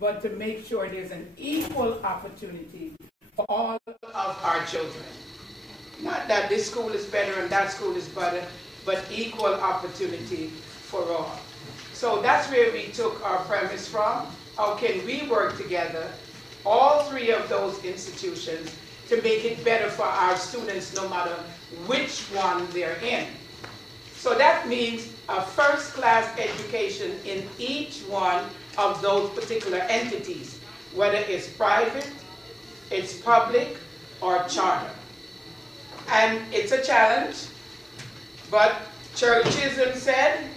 but to make sure there's an equal opportunity for all of our children. Not that this school is better and that school is better, but equal opportunity for all. So that's where we took our premise from. How can we work together, all three of those institutions, to make it better for our students no matter which one they're in? So that means a first-class education in each one of those particular entities, whether it's private, it's public, or charter. And it's a challenge, but Shirley Chisholm said,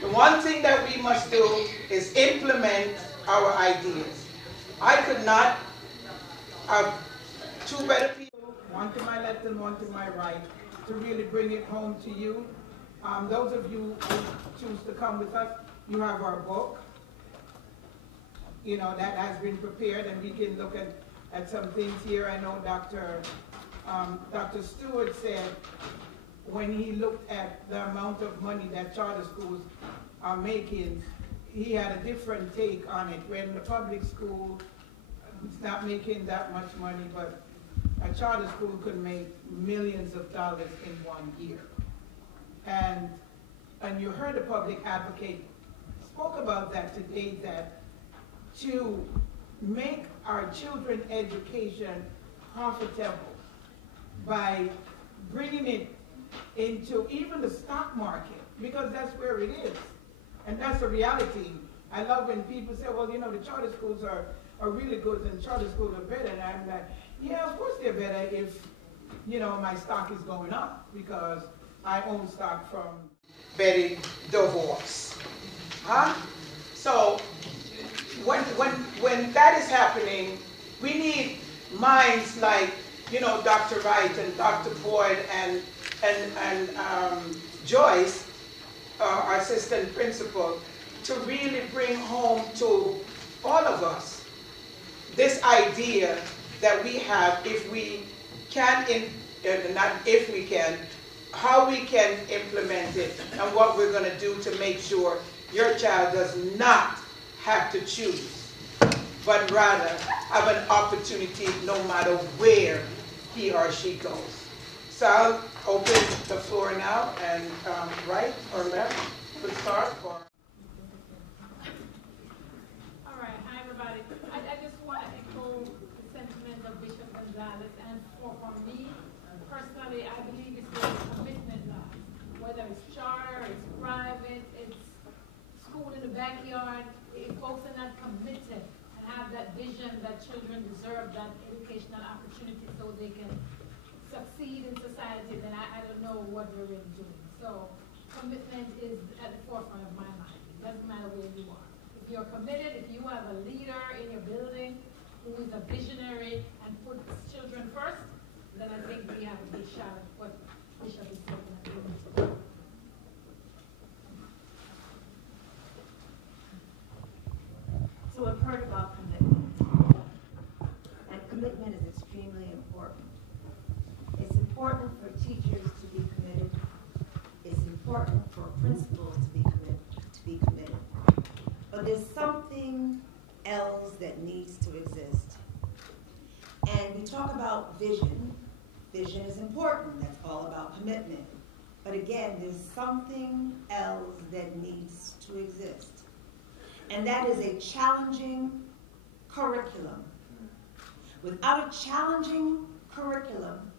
the one thing that we must do is implement our ideas. I could not have two better people, one to my left and one to my right, to really bring it home to you. Those of you who choose to come with us, you have our book, that has been prepared, and we can look at some things here. I know Dr. Stewart said when he looked at the amount of money that charter schools are making, he had a different take on it. When the public school is not making that much money, but a charter school could make millions of dollars in 1 year. And you heard the public advocate spoke about that today, that to make our children's education profitable by bringing it into even the stock market, because that's where it is. And that's a reality. I love when people say, well, the charter schools are really good and charter schools are better. And I'm like, yeah, of course they're better if, my stock is going up, because I own stock from Betty DeVos. Huh? So when that is happening, we need minds like, Dr. Wright and Dr. Boyd and Joyce, our assistant principal, to really bring home to all of us this idea that we have, if we can, not if we can, how we can implement it, and what we're going to do to make sure your child does not have to choose, but rather have an opportunity no matter where he or she goes. So I'll open the floor now, and right or left, we'll start. All right, hi everybody. I just want to echo the sentiment of Bishop Gonzalez, and for me, personally, I believe it's where the commitment lies. Whether it's charter, it's private, it's school in the backyard, if folks are not committed and have that vision that children deserve that educational opportunity so they can succeed in society, then I don't know what they're really doing. So commitment is at the forefront of my mind. It doesn't matter where you are. If you're committed, if you have a leader in your building who is a visionary and puts children first, then I think we have a good shot at what Bishop is talking about. So I've heard about commitment, and commitment is extremely important. It's important for teachers to be committed. It's important for principals to be committed. But there's something else that needs to exist. And we talk about vision. Vision is important. That's all about commitment. But again, there's something else that needs to exist. And that is a challenging curriculum. Without a challenging curriculum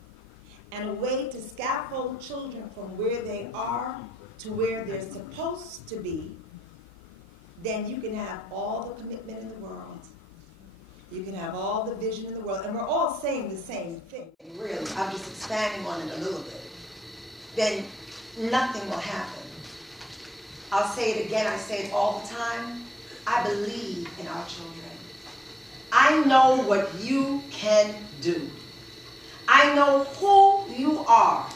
and a way to scaffold children from where they are to where they're supposed to be, then you can have all the commitment in the world. You can have all the vision in the world, and we're all saying the same thing. Really, I'm just expanding on it a little bit. Then nothing will happen. I'll say it again, I say it all the time. I believe in our children. I know what you can do. I know who you are.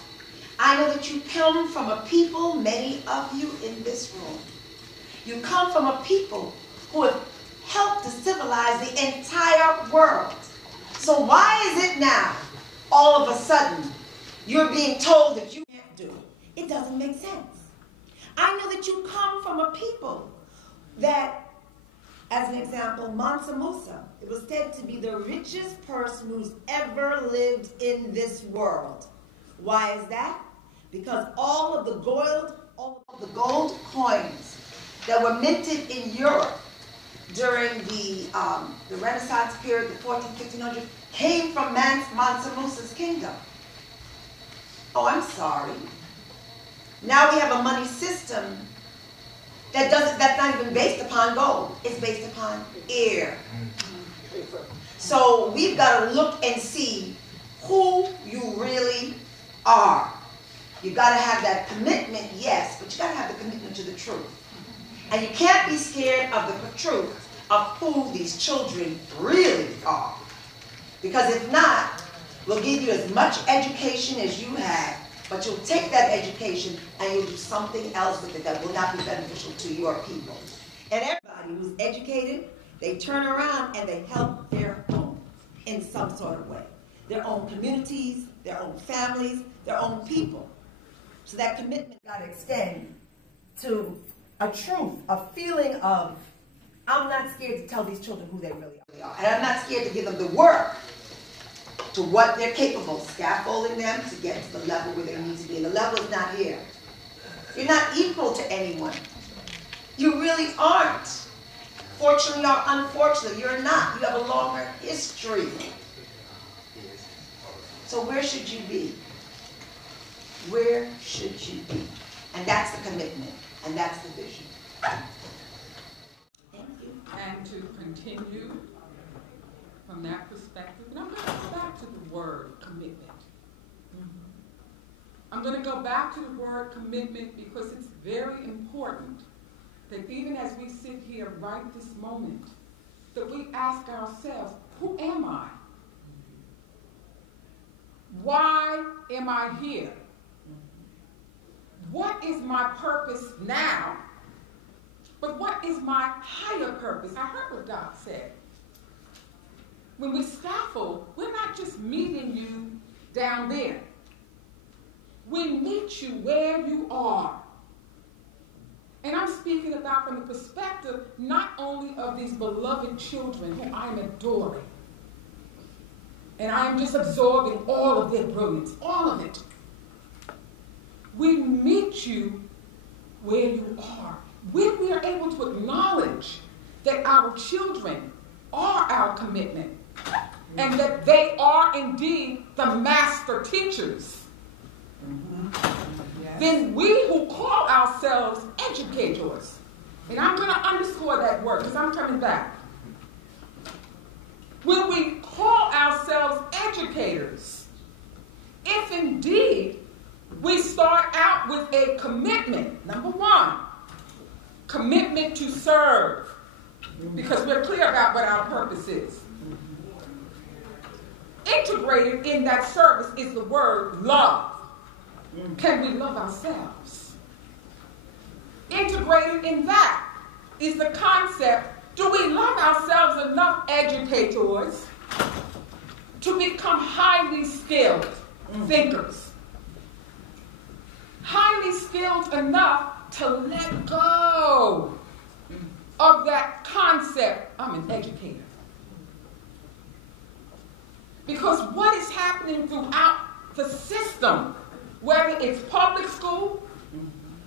I know that you come from a people, many of you in this room. You come from a people who have helped to civilize the entire world. So why is it now, all of a sudden, you're being told that you can't do it? It doesn't make sense. I know that you come from a people that As an example, Mansa Musa. It was said to be the richest person who's ever lived in this world. Why is that? Because all of the gold coins that were minted in Europe during the Renaissance period, the 1500s, came from Mansa Musa's kingdom. Oh, I'm sorry. Now we have a money system that's not even based upon gold. It's based upon air. So we've got to look and see who you really are. You've got to have that commitment, yes, but you got to have the commitment to the truth. And you can't be scared of the truth of who these children really are. Because if not, we'll give you as much education as you have, but you'll take that education and you'll do something else with it that will not be beneficial to your people. And everybody who's educated, they turn around and they help their own in some sort of way. Their own communities, their own families, their own people. So that commitment got to extend to a truth, a feeling of, I'm not scared to tell these children who they really are. And I'm not scared to give them the work to what they're capable of, scaffolding them to get to the level where they need to be. And the level is not here. You're not equal to anyone. You really aren't. Fortunately or unfortunately, you're not. You have a longer history. So where should you be? Where should you be? And that's the commitment. And that's the vision. Thank you. And to continue from that perspective, and I'm going to go back to the word commitment. I'm going to go back to the word commitment because it's very important that even as we sit here right this moment, that we ask ourselves, who am I? Why am I here? What is my purpose now? But what is my higher purpose? I heard what Doc said. When we scaffold, we're not just meeting you down there. We meet you where you are. And I'm speaking about from the perspective not only of these beloved children who I'm adoring, and I am just absorbing all of their brilliance, all of it. We meet you where you are. When we are able to acknowledge that our children are our commitment and that they are indeed the master teachers, then we who call ourselves educators, and I'm going to underscore that word because I'm coming back. When we call ourselves educators, if indeed we start out with a commitment, number one, commitment to serve, because we're clear about what our purpose is. Integrated in that service is the word love. Can we love ourselves? Integrated in that is the concept, do we love ourselves enough, educators, to become highly skilled thinkers? Highly skilled enough to let go of that concept, I'm an educator. Because what is happening throughout the system, whether it's public school,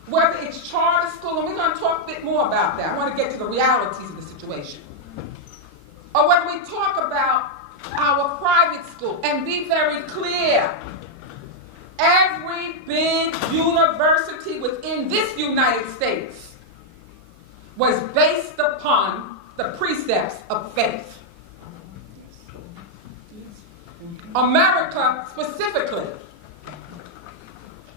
whether it's charter school, and we're going to talk a bit more about that. I want to get to the realities of the situation. Or when we talk about our private school, and be very clear, every big university within this United States was based upon the precepts of faith. America specifically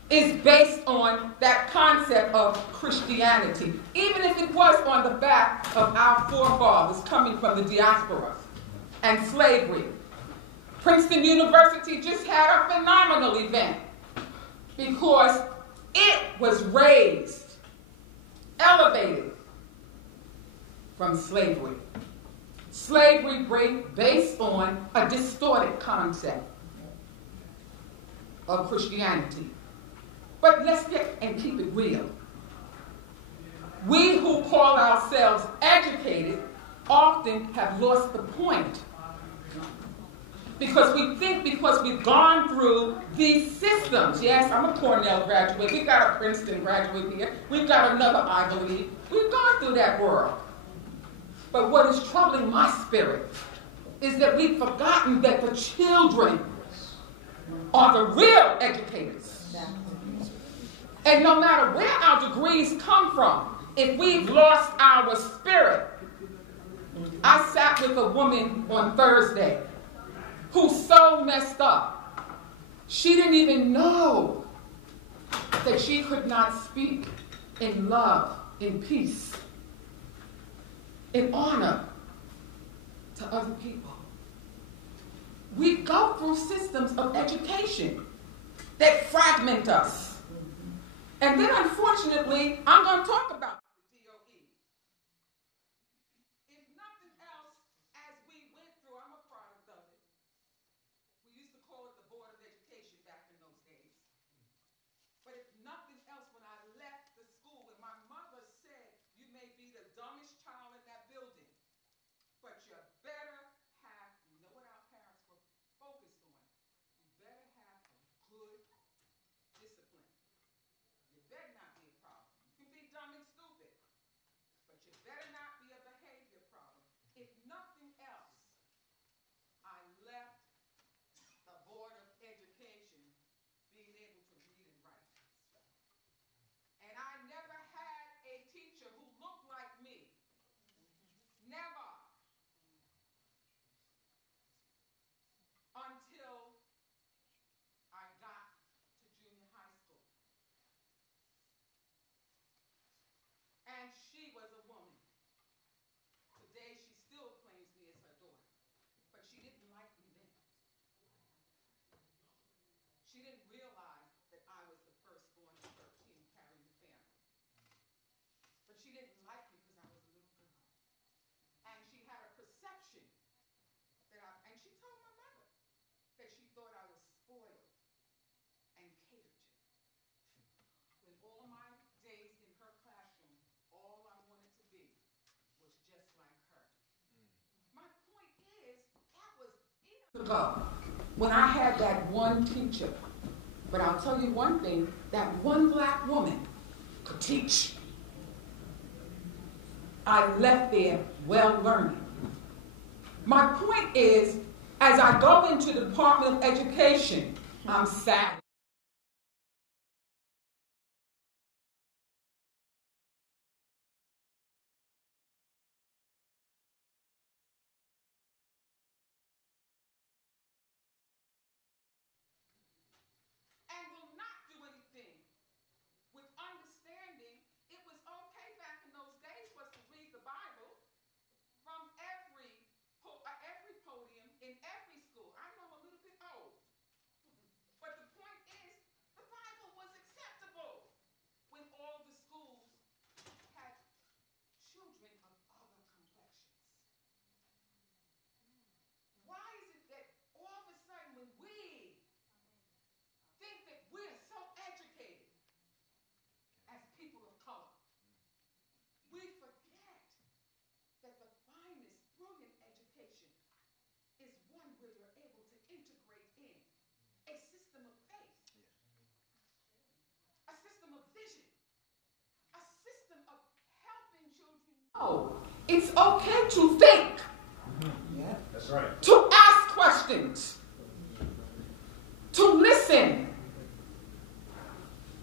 is based on that concept of Christianity, even if it was on the back of our forefathers coming from the diaspora and slavery. Princeton University just had a phenomenal event because it was raised, elevated from slavery. Slavery based on a distorted concept of Christianity. But let's get and keep it real. We who call ourselves educated often have lost the point. Because we think because we've gone through these systems. Yes, I'm a Cornell graduate. We've got a Princeton graduate here. We've got another Ivy League. We've gone through that world. But what is troubling my spirit is that we've forgotten that the children are the real educators. And no matter where our degrees come from, if we've lost our spirit. I sat with a woman on Thursday who's so messed up. She didn't even know that she could not speak in love, in peace, in honor to other people. We go through systems of education that fragment us. And then, unfortunately, I'm going to talk about the DOE. If nothing else, as we went through, I'm a product of it. We used to call it the Board of Education back in those days. But if nothing else, when I left the school, when my mother said, you may be the dumbest child in that building, but you better have, you know what our parents were focused on, you better have a good discipline. You better not be a problem. You can be dumb and stupid, but you better not be a behavior problem. If nothing else, I left the Board of Education being able to read and write. And I never had a teacher who looked like me. Never. Until I got to junior high school. And she was a woman. Today she still claims me as her daughter. But she didn't like me then. She didn't realize that I was the firstborn of 13 carrying the family. But she didn't like me because I was a little girl. And she had a perception that and she told my mother that she thought I was spoiled and catered to. When all my days in her classroom, all I wanted to be was just like her. My point is, that was years ago when I had that one teacher. But I'll tell you one thing, that one black woman could teach. I left there well learning. My point is, as I go into the Department of Education, I'm sad. And will not do anything with understanding. It was okay back in those days for us to read the Bible from every podium in every school. I know I'm a little bit old, but the point is, the Bible was acceptable when all the schools had children of other complexions. Why is it that all of a sudden when we think that we're so educated as people of color, we forget that the finest, brilliant education is one where you're able to integrate in a system of faith, a system of vision, a system of helping children. Oh, it's okay to think. Yeah, that's right. To ask questions, to listen,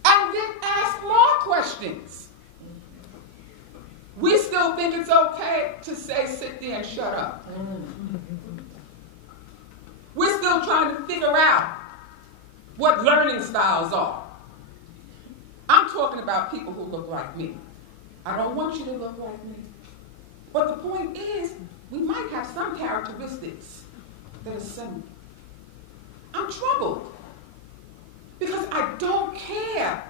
and then ask more questions. We still think it's okay to say, sit there and shut up. We're still trying to figure out what learning styles are. I'm talking about people who look like me. I don't want you to look like me. But the point is, we might have some characteristics that are similar. I'm troubled because I don't care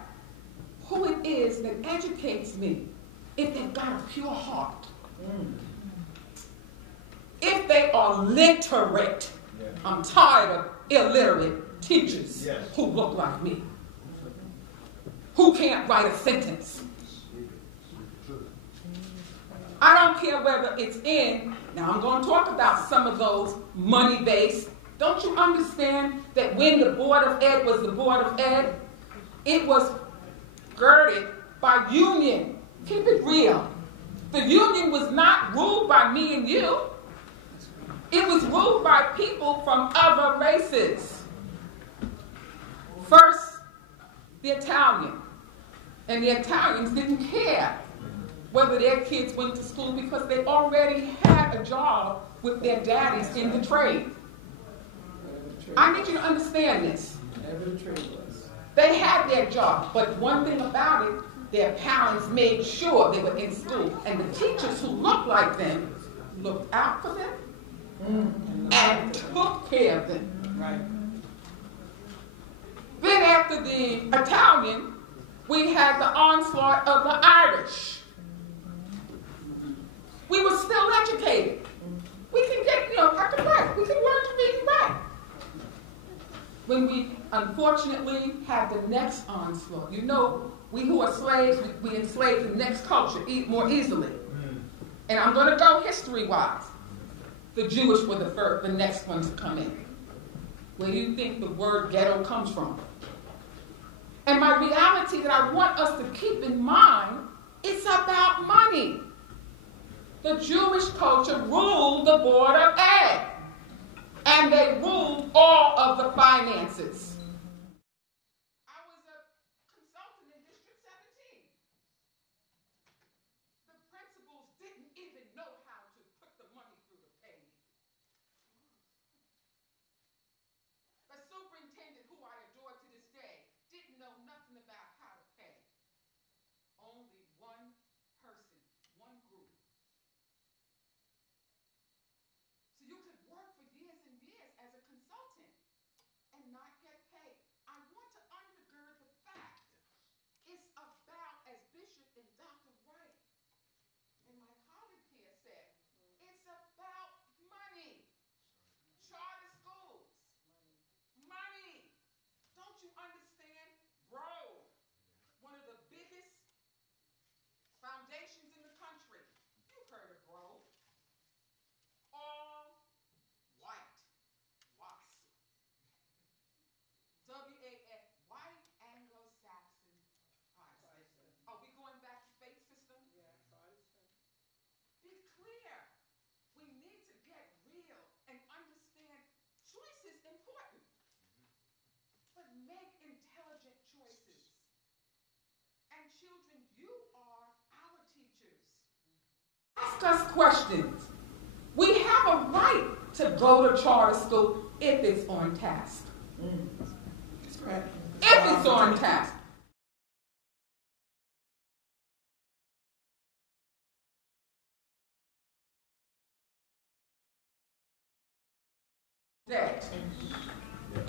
who it is that educates me if they've got a pure heart. If they are literate. I'm tired of illiterate teachers who look like me, who can't write a sentence. I don't care whether it's in, now I'm going to talk about some of those money-based. Don't you understand that when the Board of Ed was the Board of Ed, it was girded by union. Keep it real. The union was not ruled by me and you. It was ruled by people from other races. First, the Italian. And the Italians didn't care whether their kids went to school because they already had a job with their daddies in the trade. I need you to understand this. They had their job, but one thing about it, their parents made sure they were in school. And the teachers who looked like them looked out for them and took care of them. Right. Then after the Italian, we had the onslaught of the Irish. We were still educated. We can get, I can write. We can learn to read and write. When we unfortunately had the next onslaught, we who are slaves, we enslave the next culture more easily. And I'm going to go history-wise. The Jewish were the next ones to come in. Where do you think the word ghetto comes from? And my reality that I want us to keep in mind, it's about money. The Jewish culture ruled the Board of Ed. And they ruled all of the finances. I was a consultant in District 17. The principals didn't even know how to put the money through to pay me. The superintendent, who I adore to this day, didn't know nothing about how to pay. Only one person, one group. So you could work for years and years as a consultant and not get paid. I want to undergird the fact it's about, as Bishop and Dr. Wright and my colleague here said, it's about money. Charter schools. Money. Don't you understand? Bro, one of the biggest foundations in the country. You've heard of Bro. All white. WASP. WAS. White Anglo-Saxon Protestant. Are we going back to faith system? Yeah, Protestant. Be clear. We need to get real and understand choice is important. But make intelligent choices. And children, you are our teachers. Ask us questions. We have a right to go to charter school if it's on task. That's correct. If it's on task.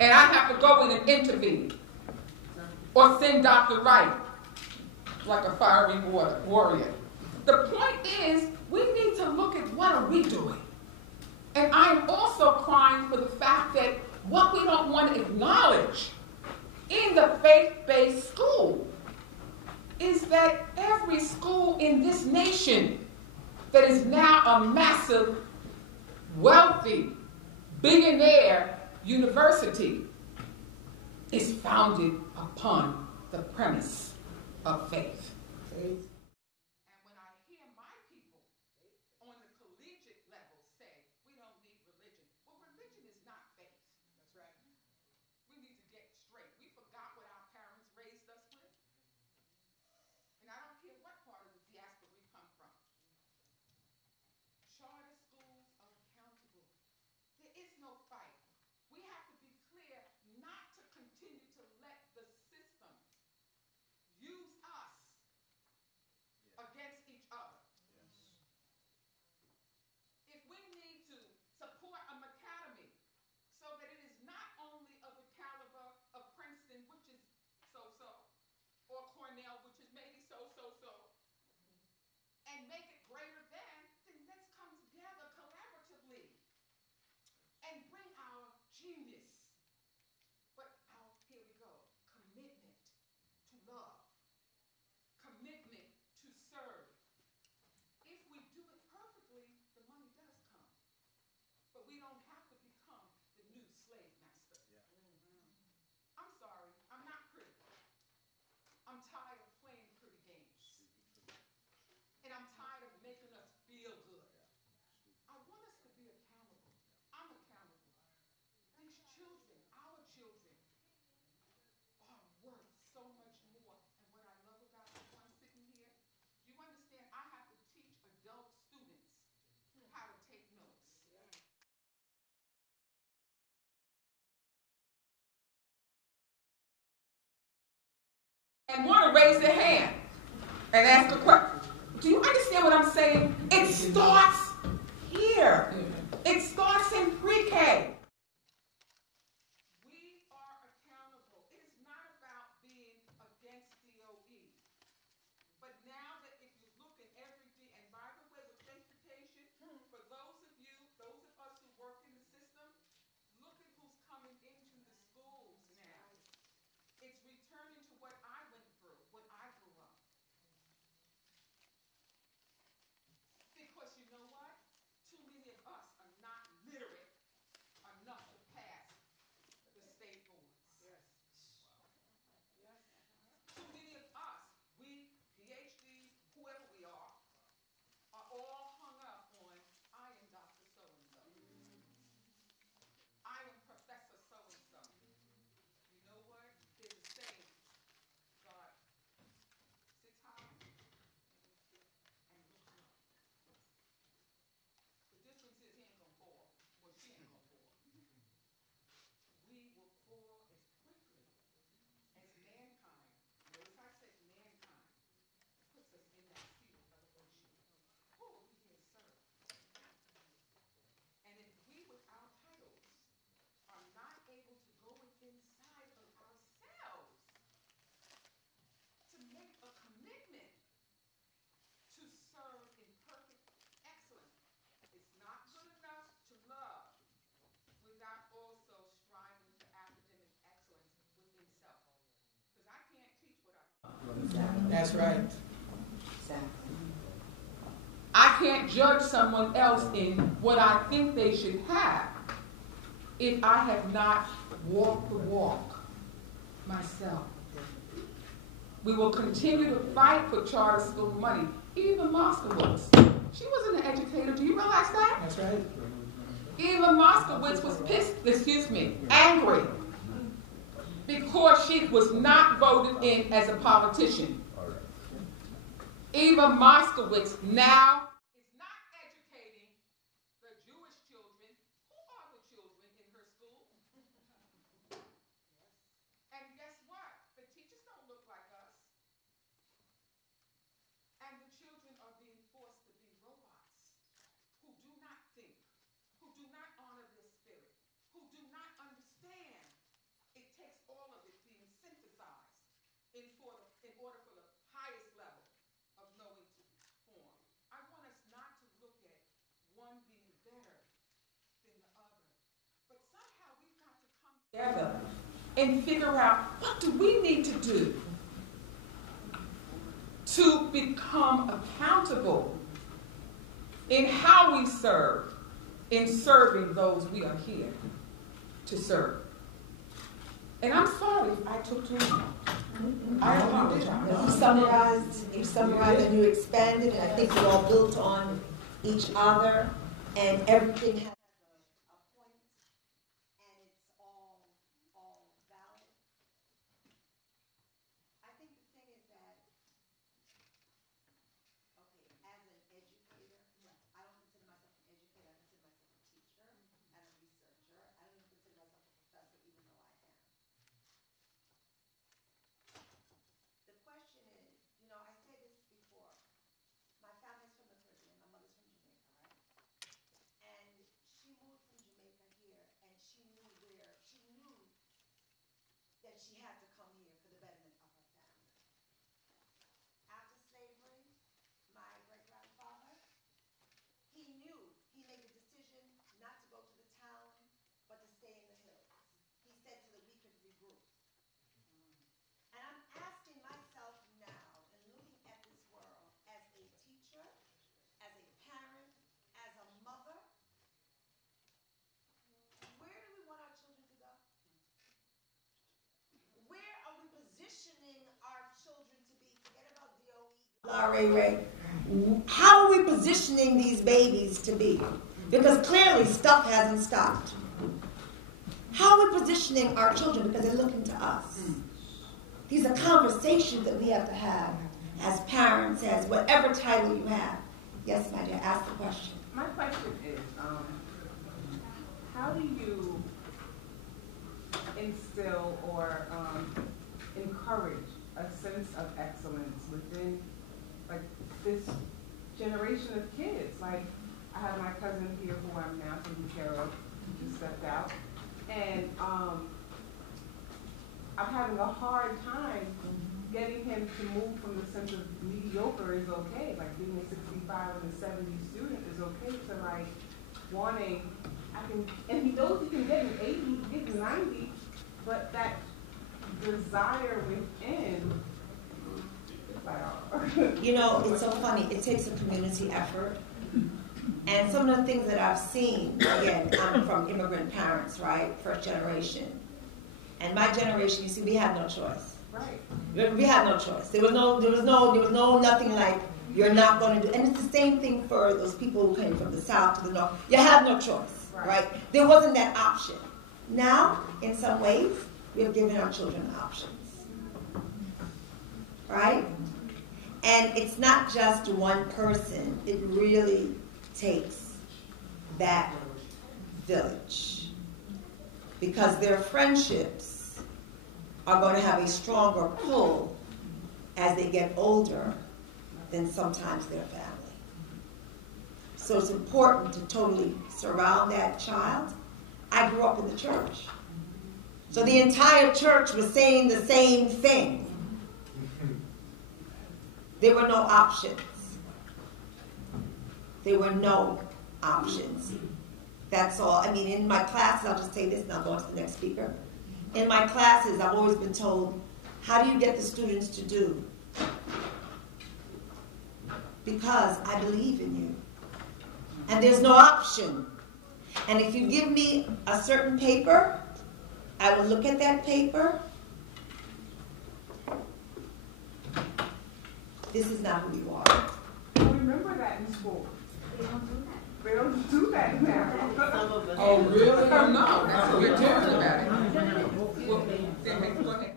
And I have to go in and intervene or send Dr. Wright like a fiery warrior. The point is, we need to look at what are we doing. And I am also crying for the fact that what we don't want to acknowledge in the faith-based school is that every school in this nation that is now a massive, wealthy, billionaire university is founded upon the premise of faith. And when I hear my people on the collegiate level say, we don't need religion. Well, religion is not faith. That's right. We need to get straight. We forgot what our parents raised us with. And I don't care what part of the diaspora we come from. Charter schools are accountable. There is no fight. We have to be clear not to continue to let the system use us but we don't have to become the new slave master. Yeah. I'm sorry, I'm not pretty. I'm tired of playing pretty games. And I'm tired of making us feel good. I want us to be accountable. I'm accountable. These children, our children, are worth so much more. And what I love about the one sitting here, do you understand? I have to teach adult students how to take notes. Yeah. And want to raise their hand and ask a question. Do you understand what I'm saying? It starts here. It starts in pre-K. We are accountable. It is not about being against DOE. But now that if you look at every D, and by the way, with transportation, for those of you, those of us who work in the system, look at who's coming into the schools now. It's returning to what I went through when I grew up. Because you know what? Too many of us are not literate enough to pass the state boards. Yes. Yes. Too many of us, we, PhDs, whoever we are all hung up on, I am Dr. So-and-so. I am Professor so-and-so. You know what? There's a saying, God sits high and looks low. The difference is he ain't gonna fall, or she ain't gonna fall. We will fall as quickly as mankind, notice I said mankind, puts us in that seat of elevation. Who are we here to serve? And if we, with our titles, are not able to go inside of ourselves to make a commitment to serve in perfect excellence, it's not good enough to love without also striving for academic excellence within self. Because I can't teach what I love. That's right. Exactly. I can't judge someone else in what I think they should have if I have not walked the walk myself. We will continue to fight for charter school money. Eva Moskowitz, she wasn't an educator. Do you realize that? That's right. Eva Moskowitz was angry because she was not voted in as a politician. Eva Moskowitz now is not educating the Jewish children. Who are the children in her school? And guess what? The teachers don't look like us. And the children are being forced to be robots who do not think, who do not honor their spirit, who do not understand. It takes all of it being synthesized in order for the highest level of knowing to form. I want us not to look at one being better than the other. But somehow we've got to come together and figure out, what do we need to do to become accountable in how we serve, in serving those we are here to serve. And I'm sorry if I took too long. I apologize. You summarized and you expanded, and I think you all built on each other, and everything has a point, and it's all valid. I think the thing is that, okay, as an educator, I don't consider myself an educator. I consider myself a teacher and a researcher. I don't even consider myself a professor, even though I am. The question is, I said this before. My family's from the Caribbean. My mother's from Jamaica, right? And Ray Ray, how are we positioning these babies to be? Because clearly stuff hasn't stopped. How are we positioning our children? Because they're looking to us. These are conversations that we have to have as parents, as whatever title you have. Yes, my dear, ask the question. My question is, how do you instill or encourage a sense of excellence within like this generation of kids? Like, I have my cousin here who I'm now taking care of, who just stepped out, and I'm having a hard time getting him to move from the sense of mediocre is okay, like being a 65 and a 70 student is okay, to like wanting, and he knows he can get an 80, he can get 90, but that desire within, it's like, oh. You know, it's so funny. It takes a community effort. And some of the things that I've seen, again, I'm from immigrant parents, right? First generation. And my generation, you see, we had no choice. Right. We had no choice. There was no nothing like you're not going to do. And it's the same thing for those people who came from the South to the North. You have no choice, right? There wasn't that option. Now, in some ways, we have given our children options, right? And it's not just one person. It really takes that village, because their friendships are going to have a stronger pull as they get older than sometimes their family. So it's important to totally surround that child. I grew up in the church. So the entire church was saying the same thing. There were no options. There were no options. That's all. I mean, in my classes, I'll just say this and I'll go on to the next speaker. In my classes, I've always been told, how do you get the students to do? Because I believe in you. And there's no option. And if you give me a certain paper, I will look at that paper. This is not who you are. I remember that in school. They don't do that now. Oh, really? Oh, no. That's what we're talking about. Well, go ahead.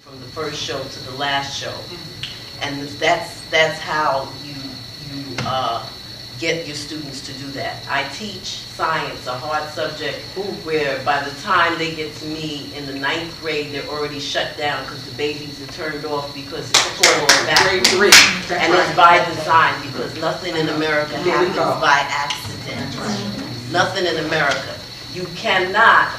From the first show to the last show, and that's how you get your students to do that. I teach science, a hard subject, where by the time they get to me in the 9th grade, they're already shut down because the babies are turned off because it's all back. Grade 3. And it's by design, because nothing in America happens by accident. Nothing in America. You cannot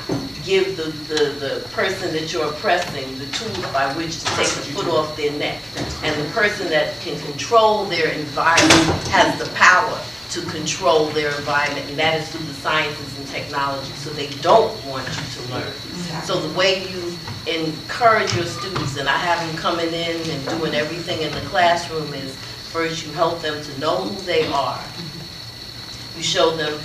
give the person that you're oppressing the tools by which to take the foot off their neck. And the person that can control their environment has the power to control their environment, and that is through the sciences and technology. So they don't want you to learn. So the way you encourage your students, and I have them coming in and doing everything in the classroom, is first you help them to know who they are. You show them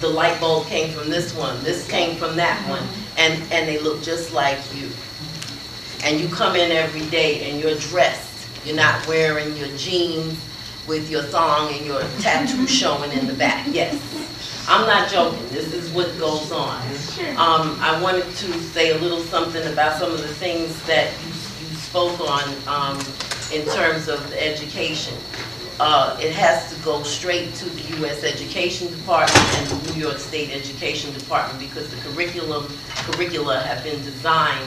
the light bulb came from this one, this came from that one, and they look just like you. And you come in every day and you're dressed. You're not wearing your jeans with your thong and your tattoo showing in the back. Yes, I'm not joking. This is what goes on. I wanted to say a little something about some of the things that you spoke on in terms of the education. It has to go straight to the U.S. Education Department and the New York State Education Department, because the curricula have been designed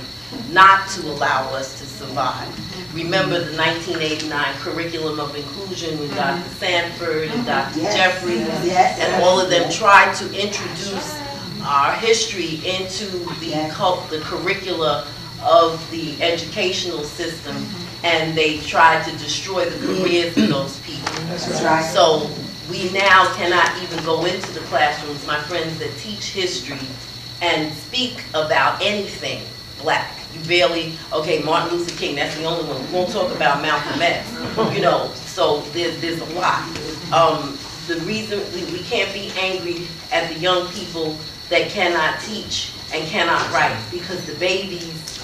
not to allow us to survive. Remember the 1989 Curriculum of Inclusion with Dr. Sanford and Dr. Jeffries, and all of them tried to introduce our history into the curricula of the educational system, and they tried to destroy the careers of those people. That's right. So we now cannot even go into the classrooms, my friends that teach history, and speak about anything black. You barely, okay, Martin Luther King, that's the only one. We won't talk about Malcolm X, you know, so there's a lot. The reason we can't be angry at the young people that cannot teach and cannot write, because the babies.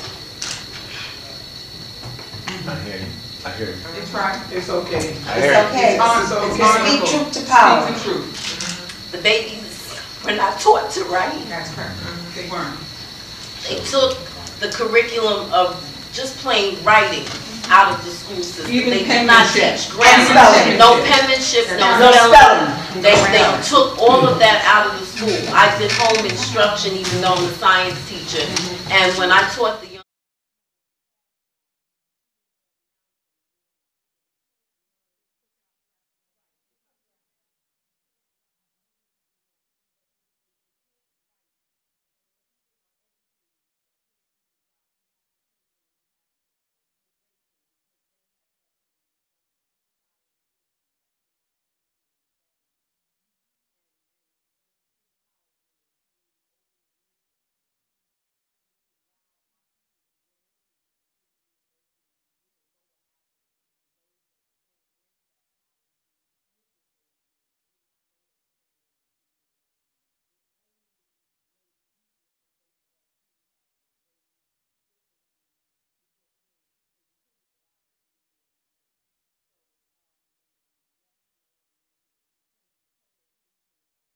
I hear you. I hear you. It's right. It's okay. I hear you. It's okay. It's okay. Speak truth to power. Speak the truth. The babies were not taught to write. That's correct. They weren't. They took the curriculum of just plain writing out of the school system. Even they did not penmanship. teach grammar, spelling. no penmanship, no No spelling. spelling. They took all of that out of the school. I did home instruction even though I'm a science teacher. And when I taught the young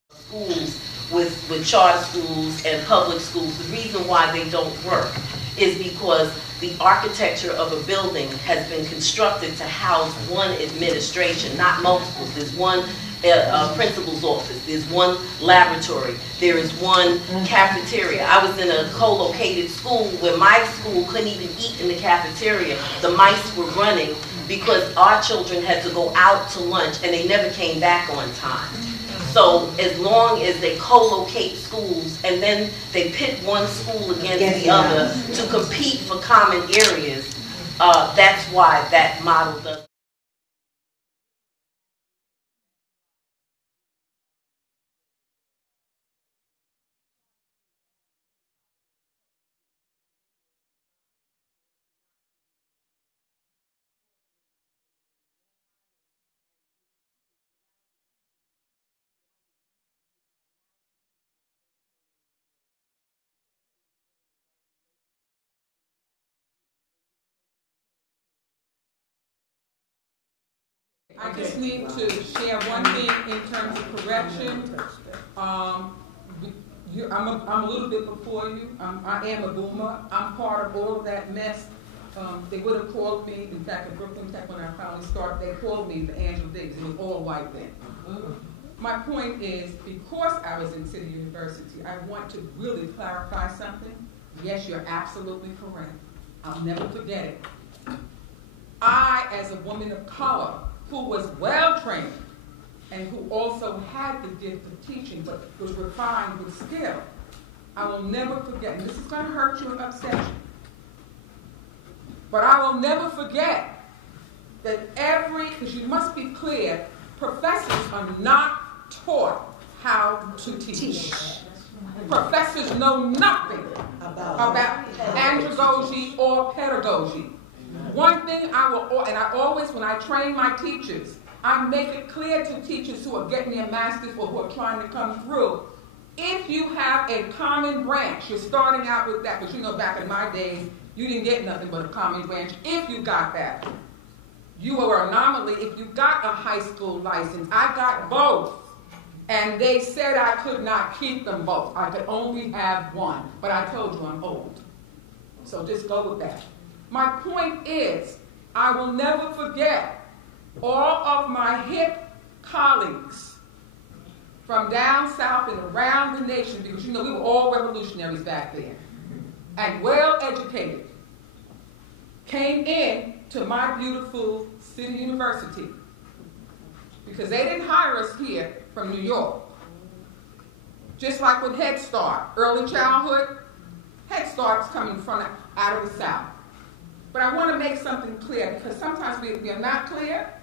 schools with charter schools and public schools, the reason why they don't work is because the architecture of a building has been constructed to house one administration, not multiple. There's one principal's office, there's one laboratory, there is one cafeteria. I was in a co-located school where my school couldn't even eat in the cafeteria. The mice were running because our children had to go out to lunch and they never came back on time. So as long as they co-locate schools and then they pit one school against the other to compete for common areas, that's why that model doesn't. I just need to share one thing in terms of correction. I'm a little bit before you. I am a boomer. I'm part of all of that mess. They would have called me, in fact, at Brooklyn Tech when I finally started, they called me the Angela Davis. It was all white then. My point is, because I was in City University, I want to really clarify something. Yes, you're absolutely correct. I'll never forget it. I, as a woman of color, who was well-trained and who also had the gift of teaching but was refined with skill, I will never forget, and this is going to hurt you and upset you, but I will never forget that because you must be clear, professors are not taught how to teach. Professors know nothing about andragogy or pedagogy. One thing I always, when I train my teachers, I make it clear to teachers who are getting their masters or who are trying to come through, if you have a common branch, you're starting out with that, because you know back in my days, you didn't get nothing but a common branch. If you got that, you were an anomaly. If you got a high school license, I got both. And they said I could not keep them both. I could only have one. But I told you I'm old. So just go with that. My point is, I will never forget all of my hip colleagues from down south and around the nation, because you know we were all revolutionaries back then, and well educated, came in to my beautiful City University because they didn't hire us here from New York. Just like with Head Start, early childhood, Head Start's coming from out of the South. But I want to make something clear, because sometimes we are not clear.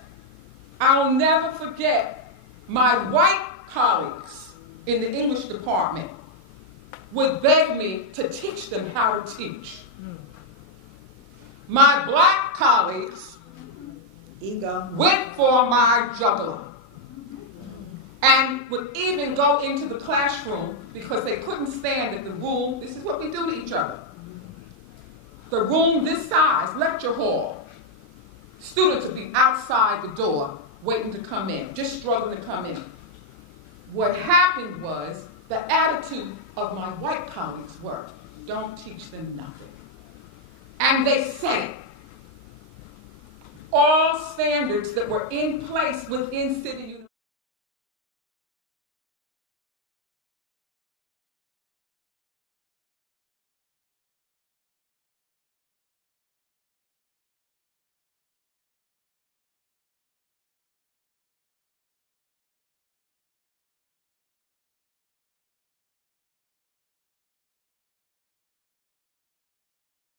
I'll never forget my white colleagues in the English department would beg me to teach them how to teach. My black colleagues went for my jugular and would even go into the classroom because they couldn't stand that the room, this is what we do to each other. The room this size, lecture hall, students would be outside the door waiting to come in, just struggling to come in. What happened was the attitude of my white colleagues were, don't teach them nothing. And they said it. All standards that were in place within City University.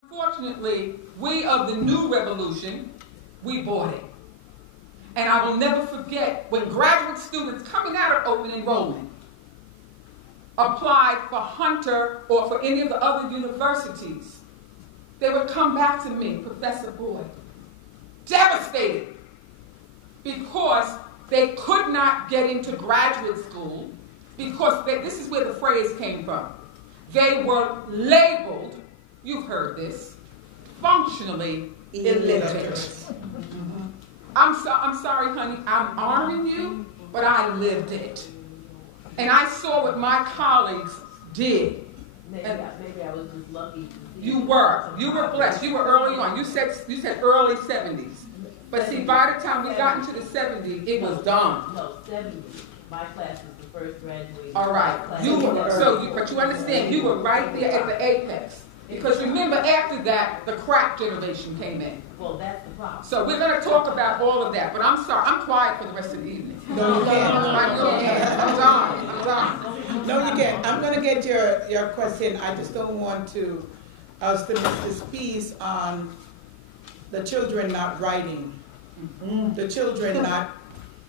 Unfortunately, we of the new revolution, we bought it. And I will never forget when graduate students coming out of open enrollment applied for Hunter or for any of the other universities, they would come back to me, Professor Boyd, devastated because they could not get into graduate school because this is where the phrase came from. They were labeled, you've heard this, functionally illiterate. I'm sorry, honey, I'm honoring you, but I lived it. And I saw what my colleagues did. Maybe I was just lucky. You were blessed. You were early on. You said early 70s. But see, by the time we got into the 70s, it was done. No, 70s. My class was the first graduating. All right. But you understand, you were right there at the apex. Because remember, after that, the crack generation came in. Well, that's the problem. So we're going to talk about all of that. But I'm sorry, I'm quiet for the rest of the evening. No, you can't. I'm done. No, you can't. I'm going to get your question. I just don't want us to miss this piece on the children not writing, the children not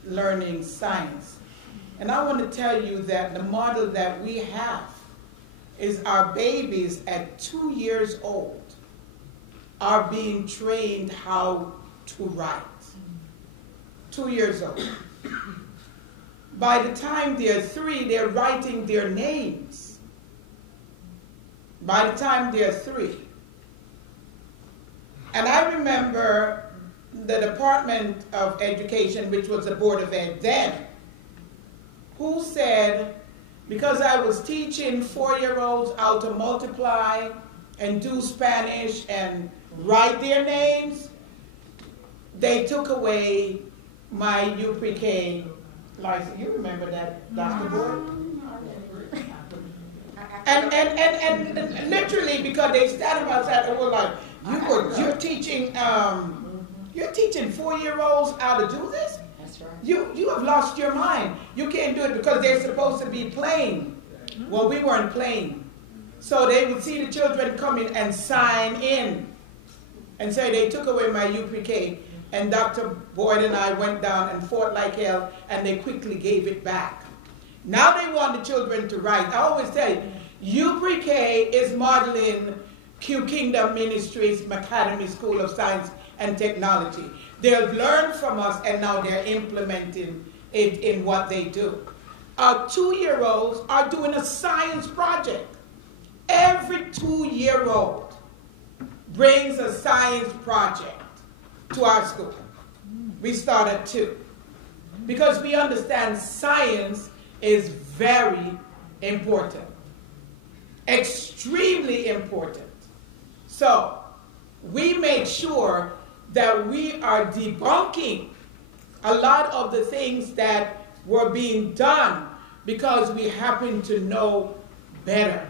learning science. And I want to tell you that the model that we have is our babies at 2 years old are being trained how to write. 2 years old. By the time they're 3, they're writing their names. By the time they're 3. And I remember the Department of Education, which was the Board of Ed then, who said, because I was teaching 4-year-olds how to multiply and do Spanish and write their names, they took away my UPK license. You remember that, Dr. Boyd? And literally, because they started outside, they were like, you're teaching 4-year-olds how to do this? That's right. You have lost your mind. You can't do it because they're supposed to be playing. Well, we weren't playing. So they would see the children come in and sign in. And so they took away my UPK. And Dr. Boyd and I went down and fought like hell, and they quickly gave it back. Now they want the children to write. I always say, UPK is modeling Q Kingdom Ministries Academy School of Science and Technology. They've learned from us, and now they're implementing it in what they do. Our 2-year-olds are doing a science project. Every 2-year-old brings a science project to our school. We start at 2. Because we understand science is very important. Extremely important. So, we make sure that we are debunking a lot of the things that were being done because we happen to know better.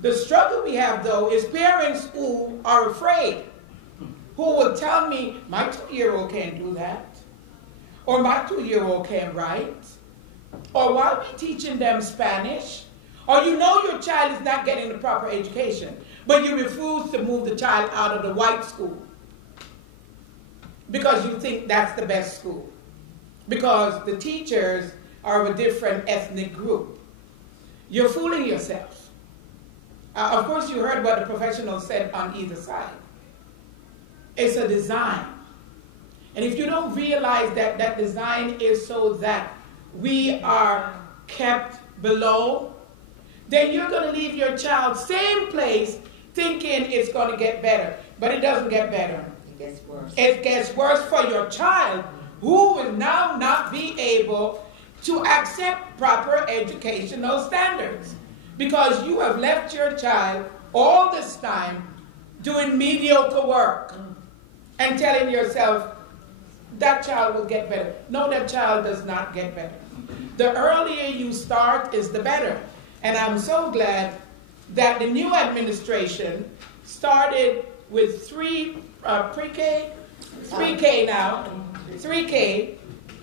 The struggle we have, though, is parents who are afraid, who will tell me, my 2-year-old can't do that, or my 2-year-old can't write. Or why are we teaching them Spanish? Or you know your child is not getting the proper education, but you refuse to move the child out of the white school because you think that's the best school. Because the teachers are of a different ethnic group. You're fooling yourself. Of course, you heard what the professionals said on either side. It's a design. And if you don't realize that that design is so that we are kept below, then you're going to leave your child same place thinking it's going to get better. But it doesn't get better. It gets worse. It gets worse for your child, who will now not be able to accept proper educational standards. Because you have left your child all this time doing mediocre work and telling yourself, that child will get better. No, that child does not get better. The earlier you start is the better. And I'm so glad that the new administration started with pre-K, 3K now, 3K,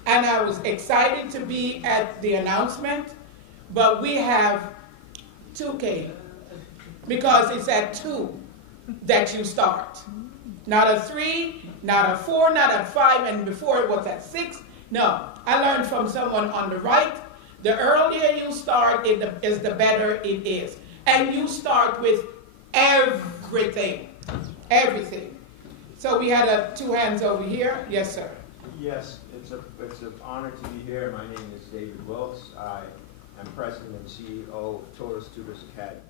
and I was excited to be at the announcement, but we have 2K, because it's at 2 that you start. Not a 3, not a 4, not a 5, and before it was at 6. No, I learned from someone on the right, the earlier you start is the better it is. And you start with everything, everything. So we had 2 hands over here. Yes, sir. Yes, it's an honor to be here. My name is David Wilkes. I am president and CEO of Total Students Academy.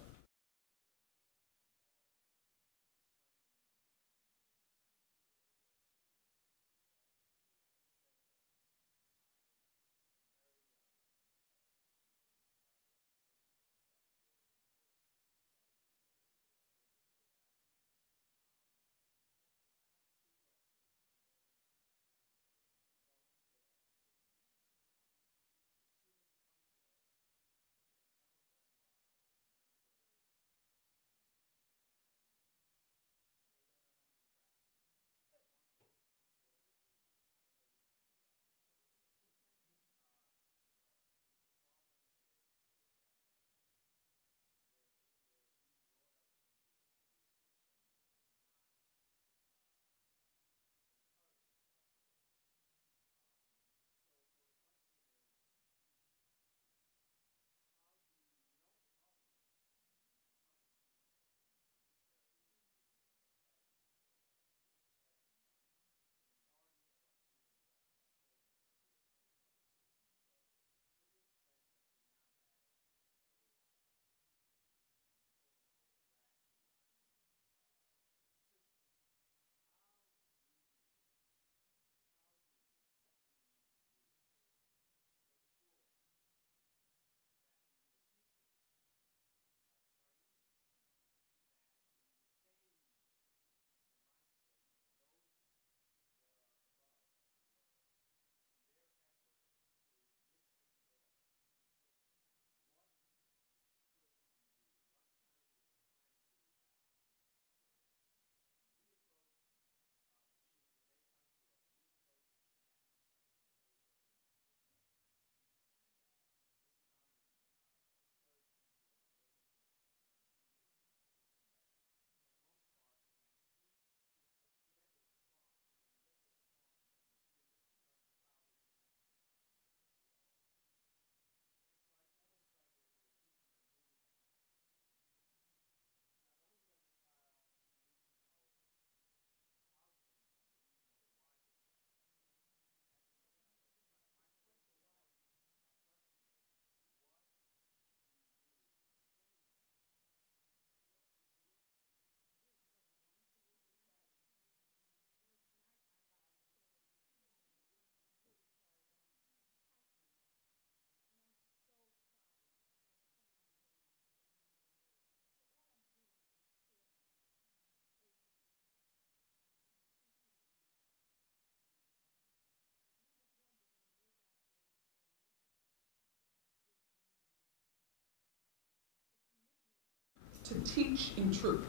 To teach in truth.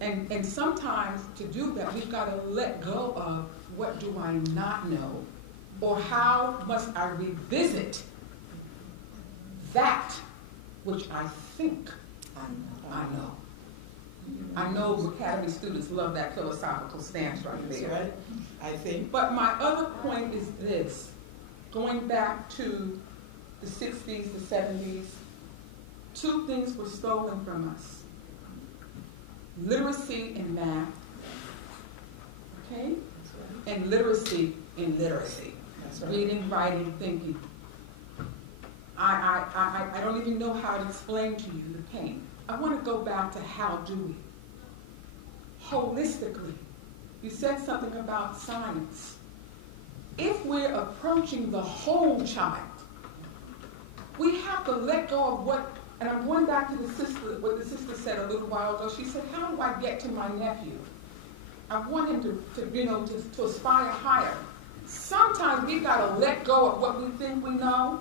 And sometimes to do that, we've got to let go of what do I not know, or how must I revisit that which I think I know. I know Academy students love that philosophical stance right there. That's right. I think. But my other point is this. Going back to the 60s, the 70s, two things were stolen from us. Literacy in math, okay? And literacy in literacy. That's right. Reading, writing, thinking. I don't even know how to explain to you the pain. I want to go back to how do we? Holistically. You said something about science. If we're approaching the whole child, we have to let go of what, and I'm going back to what the sister said a little while ago. She said, how do I get to my nephew? I want him to aspire higher. Sometimes we've got to let go of what we think we know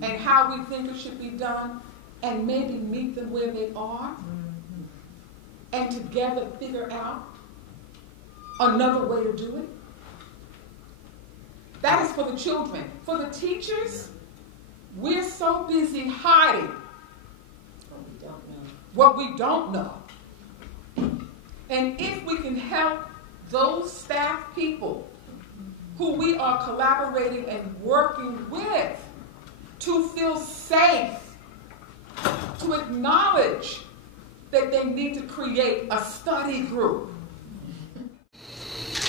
and how we think it should be done, and maybe meet them where they are, and together figure out another way to do it. That is for the children. For the teachers, we're so busy hiding what we don't know. And if we can help those staff people who we are collaborating and working with to feel safe, to acknowledge that they need to create a study group.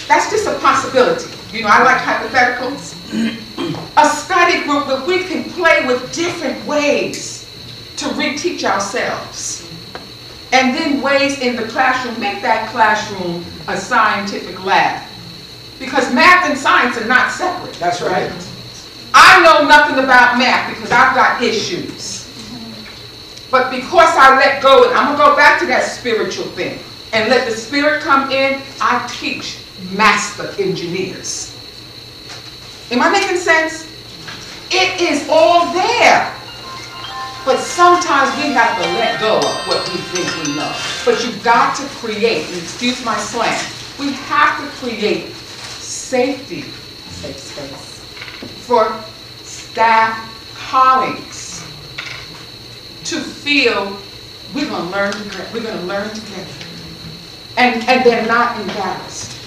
That's just a possibility. You know, I like hypotheticals. A study group that we can play with different ways to reteach ourselves. And then ways in the classroom, make that classroom a scientific lab. Because math and science are not separate. That's right. I know nothing about math because I've got issues. But because I let go, and I'm going to go back to that spiritual thing, and let the spirit come in, I teach master engineers. Am I making sense? It is all there. But sometimes we have to let go of what we think we know. But you've got to create, and excuse my slang, we have to create safety, safe space for staff, colleagues to feel we're going to learn together. We're going to learn together. And they're not embarrassed.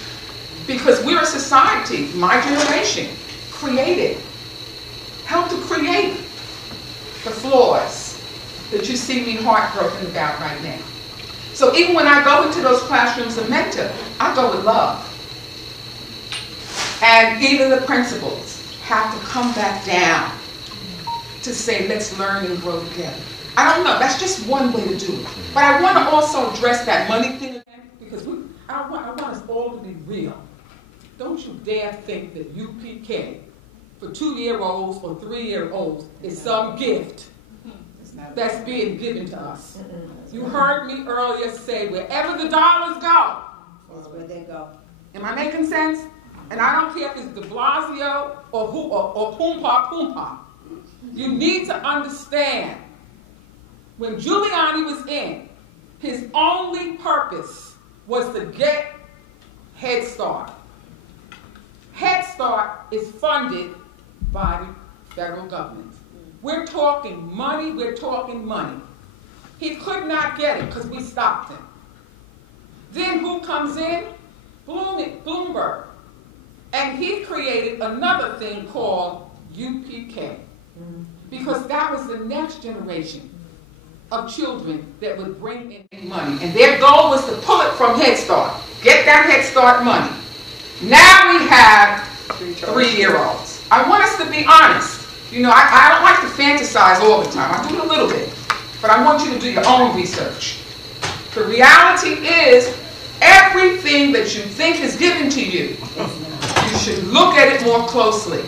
Because we're a society, my generation, created, helped to create the flaws that you see me heartbroken about right now. So even when I go into those classrooms and mentor, I go with love. And even the principals have to come back down to say, let's learn and grow together. I don't know, that's just one way to do it. But I want to also address that money thing again, because I want us all to be real. Don't you dare think that UPK for 2-year-olds or 3-year-olds is some gift that's being given to us. You heard me earlier say, wherever the dollars go, That's where they go. am I making sense? And I don't care if it's de Blasio or Poompa. You need to understand, when Giuliani was in, his only purpose was to get Head Start. Head Start is funded by the federal government. We're talking money, we're talking money. He could not get it because we stopped him. Then who comes in? Bloomberg. And he created another thing called UPK. Because that was the next generation of children that would bring in money. And their goal was to pull it from Head Start. Get that Head Start money. Now we have 3-year-olds. I want us to be honest. You know, I don't like to fantasize all the time. I do it a little bit. But I want you to do your own research. The reality is, everything that you think is given to you, you should look at it more closely.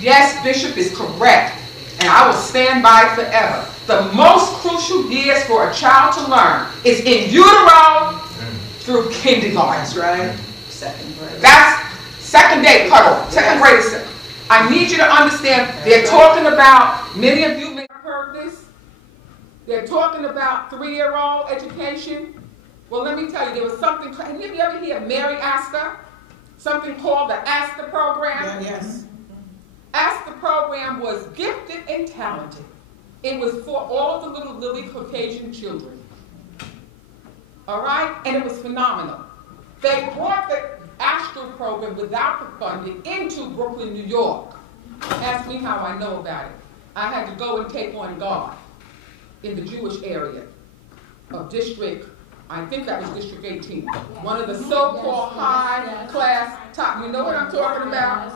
Yes, Bishop is correct, and I will stand by it forever. The most crucial years for a child to learn is in utero through kindergarten. That's right. Second grade. That's second day cutoff. Second grade is second. I need you to understand, they're talking about, many of you may have heard this, they're talking about 3-year-old education. Well, let me tell you, there was something, have you ever heard of Mary Astor? Something called the Astor program? Yes. Astor program was gifted and talented. It was for all the little Lily Caucasian children. All right? And it was phenomenal. They brought the Astro program without the funding into Brooklyn, New York. Ask me how I know about it. I had to go and take on guard in the Jewish area of District, I think that was District 18. One of the so-called high-class top, you know what I'm talking about?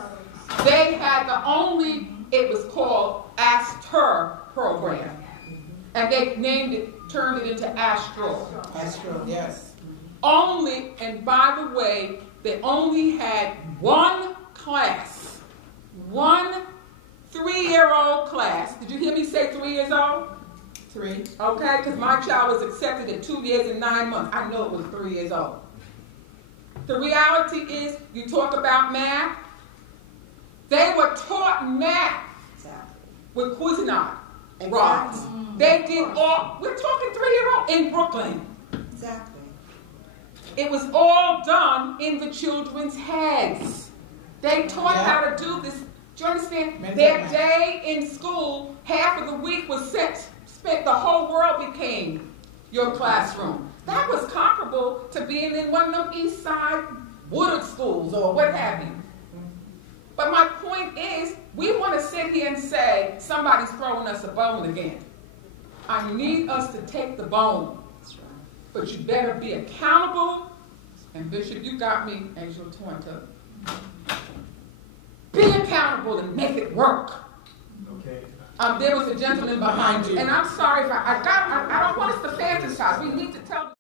They had the only, it was called Astor program. And they named it, turned it into Astro. Astro, yes. Only, and by the way, they only had one class, one 3-year-old class. Did you hear me say 3 years old? 3. Okay, because my child was accepted at 2 years and 9 months. I know it was 3 years old. The reality is, you talk about math, they were taught math with Cuisinart rods. They did all, we're talking 3-year-old in Brooklyn. Exactly. It was all done in the children's heads. They taught how to do this. Do you understand? Their day in school, half of the week was spent, the whole world became your classroom. That was comparable to being in one of them East Side Woodard schools or what have you. But my point is, we want to sit here and say, somebody's throwing us a bone again. I need us to take the bone. But you better be accountable. And Bishop, you got me, Angel Tornta. Be accountable and make it work. Okay. There was a gentleman behind you. And I'm sorry if I don't want us to fantasize. We need to tell the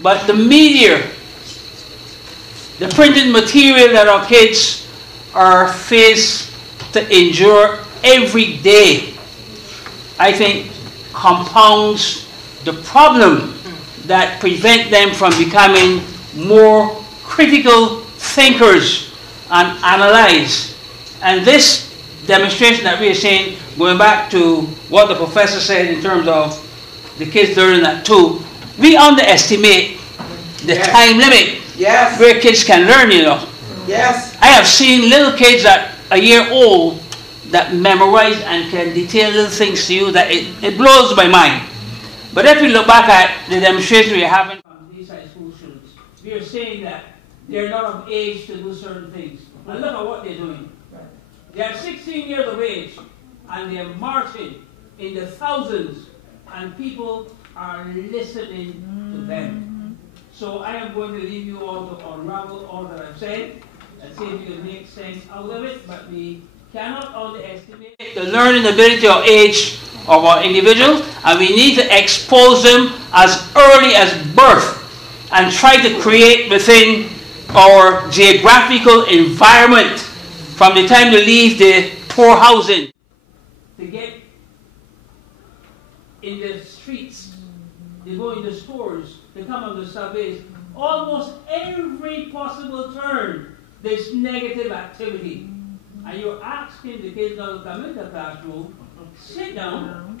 But the media, the printed material that our kids are faced to endure every day, I think compounds the problem that prevent them from becoming more critical thinkers and analyze. And this demonstration that we are saying, going back to what the professor said in terms of the kids learning that too, we underestimate the time limit where kids can learn, you know. I have seen little kids that a year old that memorize and can detail little things to you that it blows my mind. But if you look back at the demonstration we are having from these high school students, we are saying that they're not of age to do certain things. And look at what they're doing. They are 16 years of age and they're marching in the thousands and people are listening to them. So I am going to leave you all to unravel all that I've said and see if you can make sense out of it, but we cannot underestimate the learning ability or age of our individuals, and we need to expose them as early as birth and try to create within our geographical environment from the time they leave the poor housing to get in the streets, they go in the stores, they come on the subways. almost every possible turn, there's negative activity. And you're asking the kids now to come into the classroom, sit down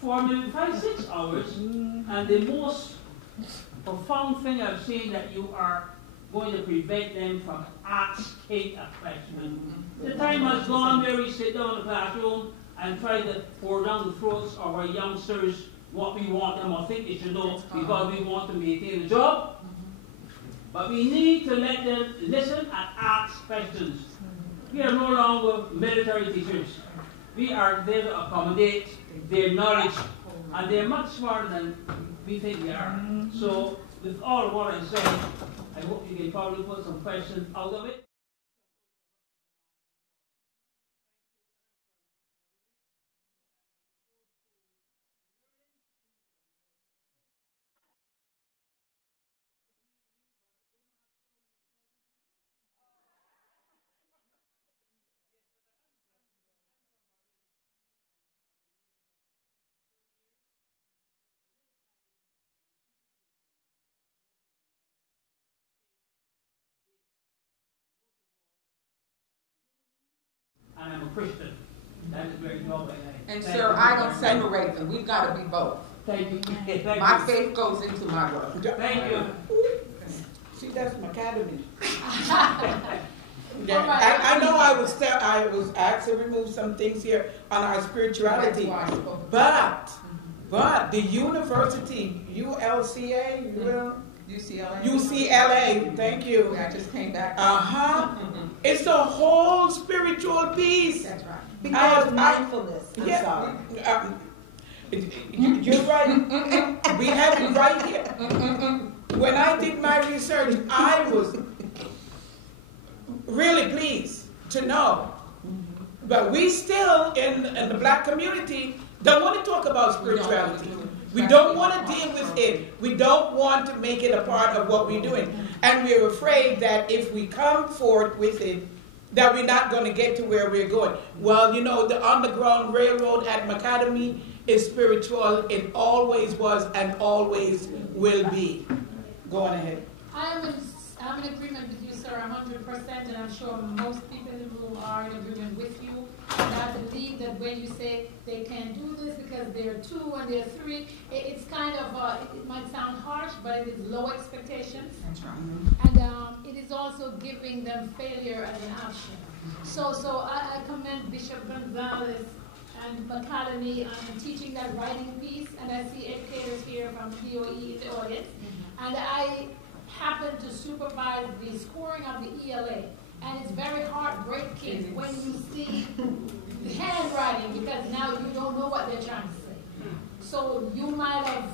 for maybe 5-6 hours, and the most profound thing I've seen that you are going to prevent them from asking a question. The time has gone where we sit down in the classroom and try to pour down the throats of our youngsters what we want them or think they should know because we want to maintain the job. But we need to let them listen and ask questions. We are no longer military teachers. We are there to accommodate their knowledge, and they're much smarter than we think they are. So, with all of what I said, I hope you can probably put some questions out of it. And I'm a Christian. That is very noble. And sir, I don't separate them. We've got to be both. Thank you. Thank My you. faith goes into my work. Thank you. See, that's my academy. Yeah, I know I was asked to remove some things here on our spirituality, but the university, UCLA, thank you. I just came back. It's a whole spiritual piece. That's right. Because mindfulness. I'm sorry. You're right. We have it right here. When I did my research, I was really pleased to know. But we still, in the black community, don't want to talk about spirituality. We don't want to deal with it. We don't want to make it a part of what we're doing. And we're afraid that if we come forth with it, that we're not going to get to where we're going. Well, you know, the Underground Railroad at Macadamy is spiritual. It always was and always will be. Go on ahead. I'm in agreement with you, sir, 100%, and I'm sure most people in the room are in agreement with you. And I believe that when you say they can't do this because they're 2 and they're 3, it's kind of, it might sound harsh, but it is low expectations. That's right. And it is also giving them failure as an option. So I commend Bishop Gonzalez and McCallany on teaching that writing piece, and I see educators here from DOE in the audience. And I happen to supervise the scoring of the ELA. And it's very heartbreaking when you see the handwriting because now you don't know what they're trying to say. So you might have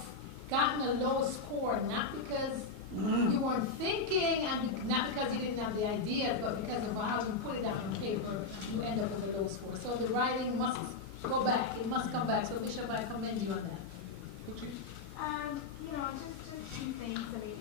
gotten a low score, not because you weren't thinking and not because you didn't have the idea, but because of how you put it down on paper, you end up with a low score. So the writing must go back. It must come back. So Bishop, I commend you on that. Just 2 things. I mean,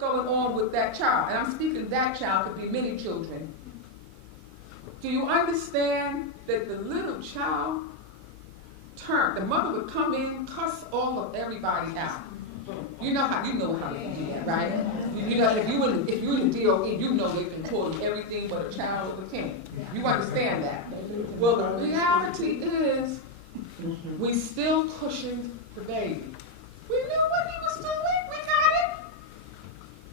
going on with that child, and I'm speaking that child, could be many children, do you understand that the little child the mother would come in, cuss all of everybody out. You know how they do that, right? You know, if you're in the DOE, you know they can call you everything but a child of a king. You understand that? Well, the reality is, we still cushioned the baby. We knew what he was doing. We got it.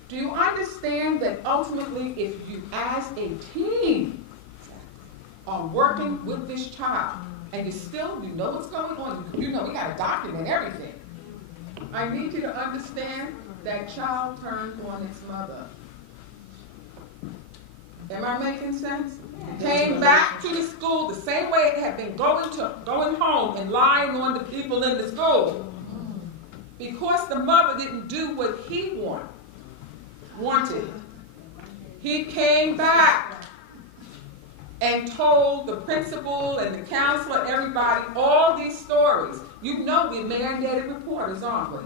Do you understand that ultimately, if you as a team are working with this child, and you know what's going on, you know we got to document everything. I need you to understand that child turned on its mother. Am I making sense? Came back to the school the same way it had been going home and lying on the people in the school. Because the mother didn't do what he wanted. He came back and told the principal and the counselor, everybody, all these stories. You know we're mandated reporters, aren't we?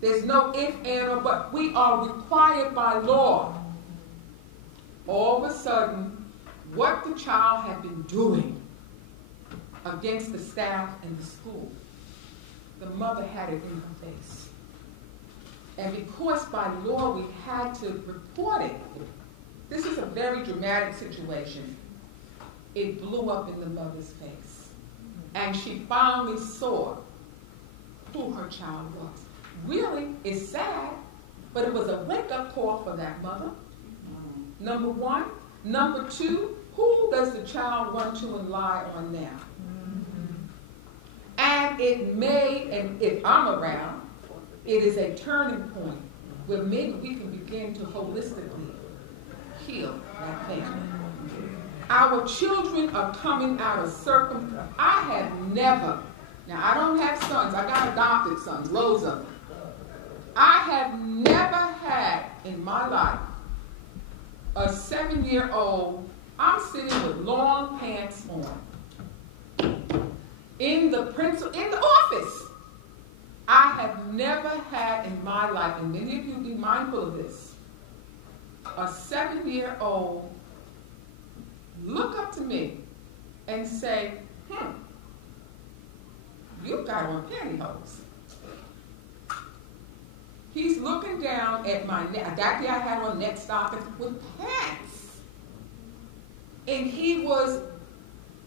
There's no if, and, or but. We are required by law. All of a sudden, what the child had been doing against the staff and the school, the mother had it in her face. And because by law we had to report it, this is a very dramatic situation. It blew up in the mother's face. And she finally saw who her child was. Really, it's sad, but it was a wake-up call for that mother. Number one. Number two, who does the child run to and lie on now? And it may, and if I'm around, it is a turning point where maybe we can begin to holistically heal that family. Our children are coming out of circumstances. I have never, now I don't have sons, I got adopted sons, loads of them. I have never had in my life a 7-year-old, I'm sitting with long pants on, in the office. I have never had in my life, and many of you be mindful of this, a 7-year-old look up to me and say, you got on pantyhose. He's looking down at my neck. That day I had on neck stockings with pants. And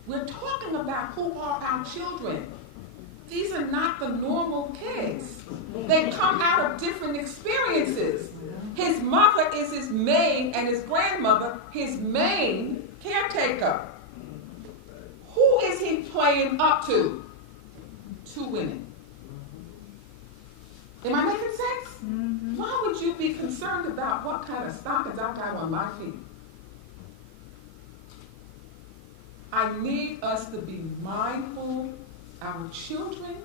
we're talking about who are our children. These are not the normal kids. They come out of different experiences. His mother is his main, and his grandmother, his main caretaker. Who is he playing up to? Two women. Am I making sense? Mm-hmm. Why would you be concerned about what kind of stockings I got on my feet? I need us to be mindful. Our children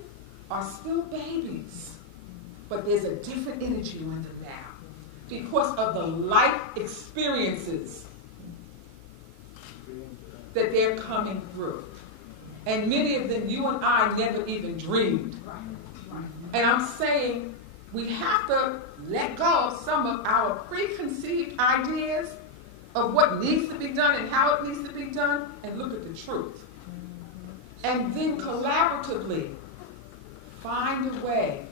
are still babies, but there's a different energy on them now because of the life experiences that they're coming through. And many of them you and I never even dreamed. And I'm saying we have to let go of some of our preconceived ideas of what needs to be done and how it needs to be done and look at the truth. And then collaboratively find a way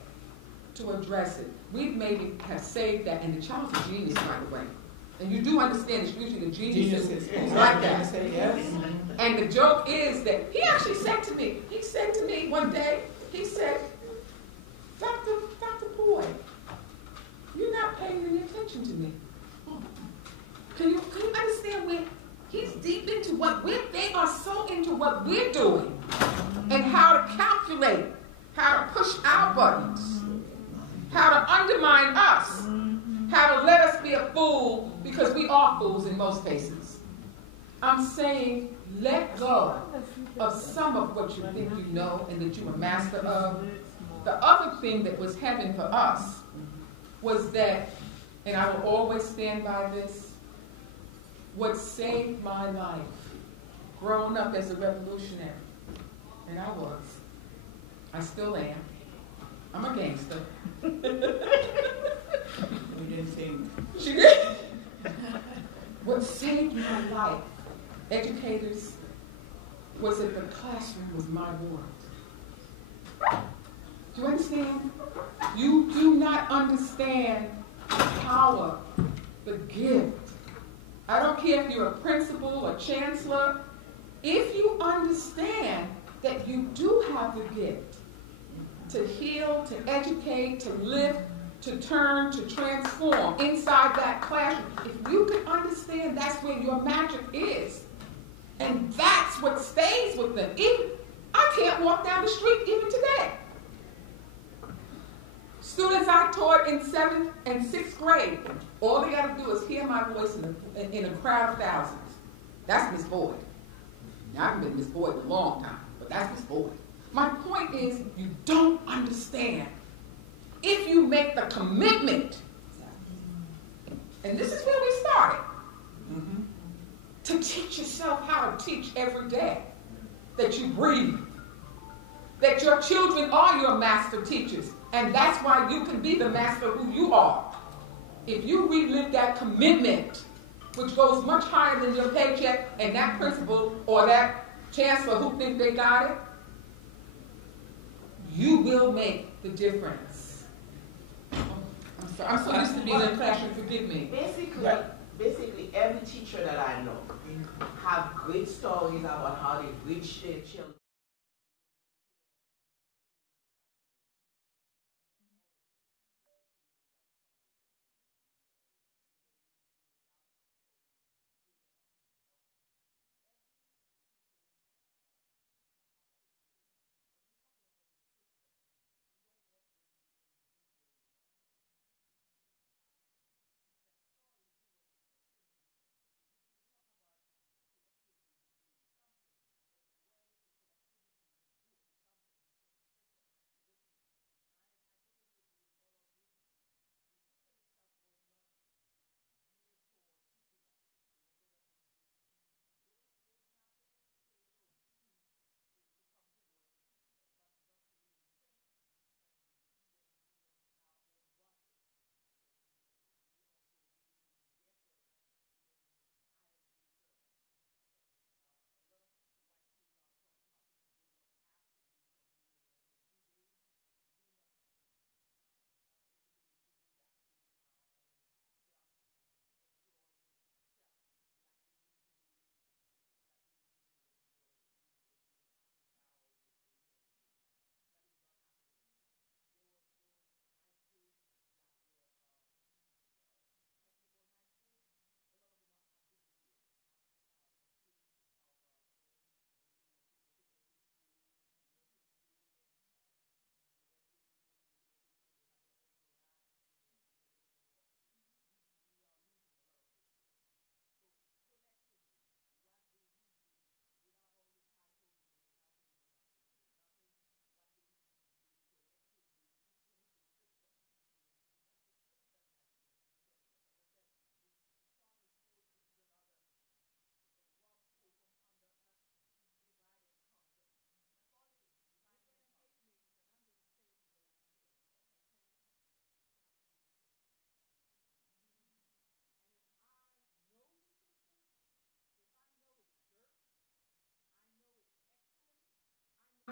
to address it. We maybe have saved that, and the child's a genius, by the way. And you do understand it's usually the geniuses like that. Yes. And the joke is that he actually said to me one day, he said, Dr. Boyd, you're not paying any attention to me. Can you understand where he's deep into they are so into what we're doing and how to calculate, how to push our buttons, how to undermine us, how to let us be a fool because we are fools in most cases. I'm saying let go of some of what you think you know and that you're a master of. The other thing that was heaven for us was that, and I will always stand by this, what saved my life, growing up as a revolutionary, and I still am, I'm a gangster. We didn't sing. She did. What saved my life, educators, was that the classroom was my world. Do you understand? You do not understand the power, the gift. I don't care if you're a principal or chancellor. If you understand that you do have the gift to heal, to educate, to lift, to turn, to transform inside that classroom, if you can understand that's where your magic is, and that's what stays with them. I can't walk down the street even today. Students I taught in 7th and 6th grade, all they got to do is hear my voice in a crowd of thousands. That's Miss Boyd. Now, I haven't been Miss Boyd in a long time, but that's Miss Boyd. My point is, you don't understand. If you make the commitment, and this is where we started, to teach yourself how to teach every day, that you breathe, that your children are your master teachers, and that's why you can be the master who you are. If you relive that commitment, which goes much higher than your paycheck, and that principal or that chancellor who think they got it, you will make the difference. I'm so used to being in the classroom, forgive me. Basically, every teacher that I know have great stories about how they reach their children.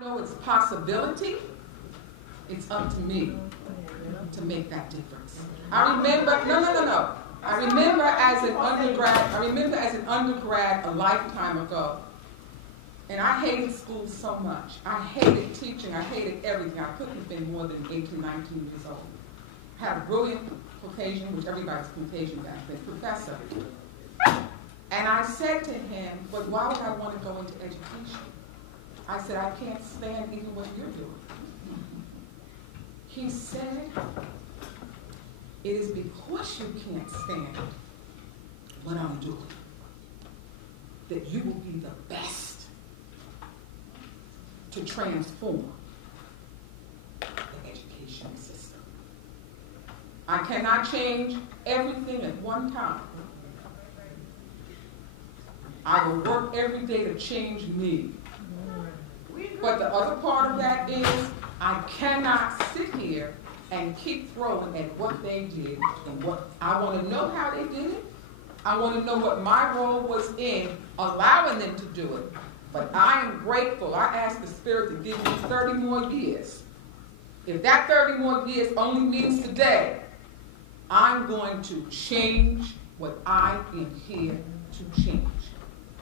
Know its possibility, it's up to me to make that difference. I remember, no. I remember as an undergrad a lifetime ago, and I hated school so much. I hated teaching, I hated everything. I couldn't have been more than 18, 19 years old. I had a brilliant Caucasian, which everybody's Caucasian back then, professor. And I said to him, but why would I want to go into education? I said, I can't stand even what you're doing. He said, it is because you can't stand what I'm doing that you will be the best to transform the education system. I cannot change everything at one time. I will work every day to change me. But the other part of that is I cannot sit here and keep throwing at what they did and what I want to know how they did it. I want to know what my role was in allowing them to do it. But I am grateful. I ask the Spirit to give me 30 more years. If that 30 more years only means today, I'm going to change what I am here to change.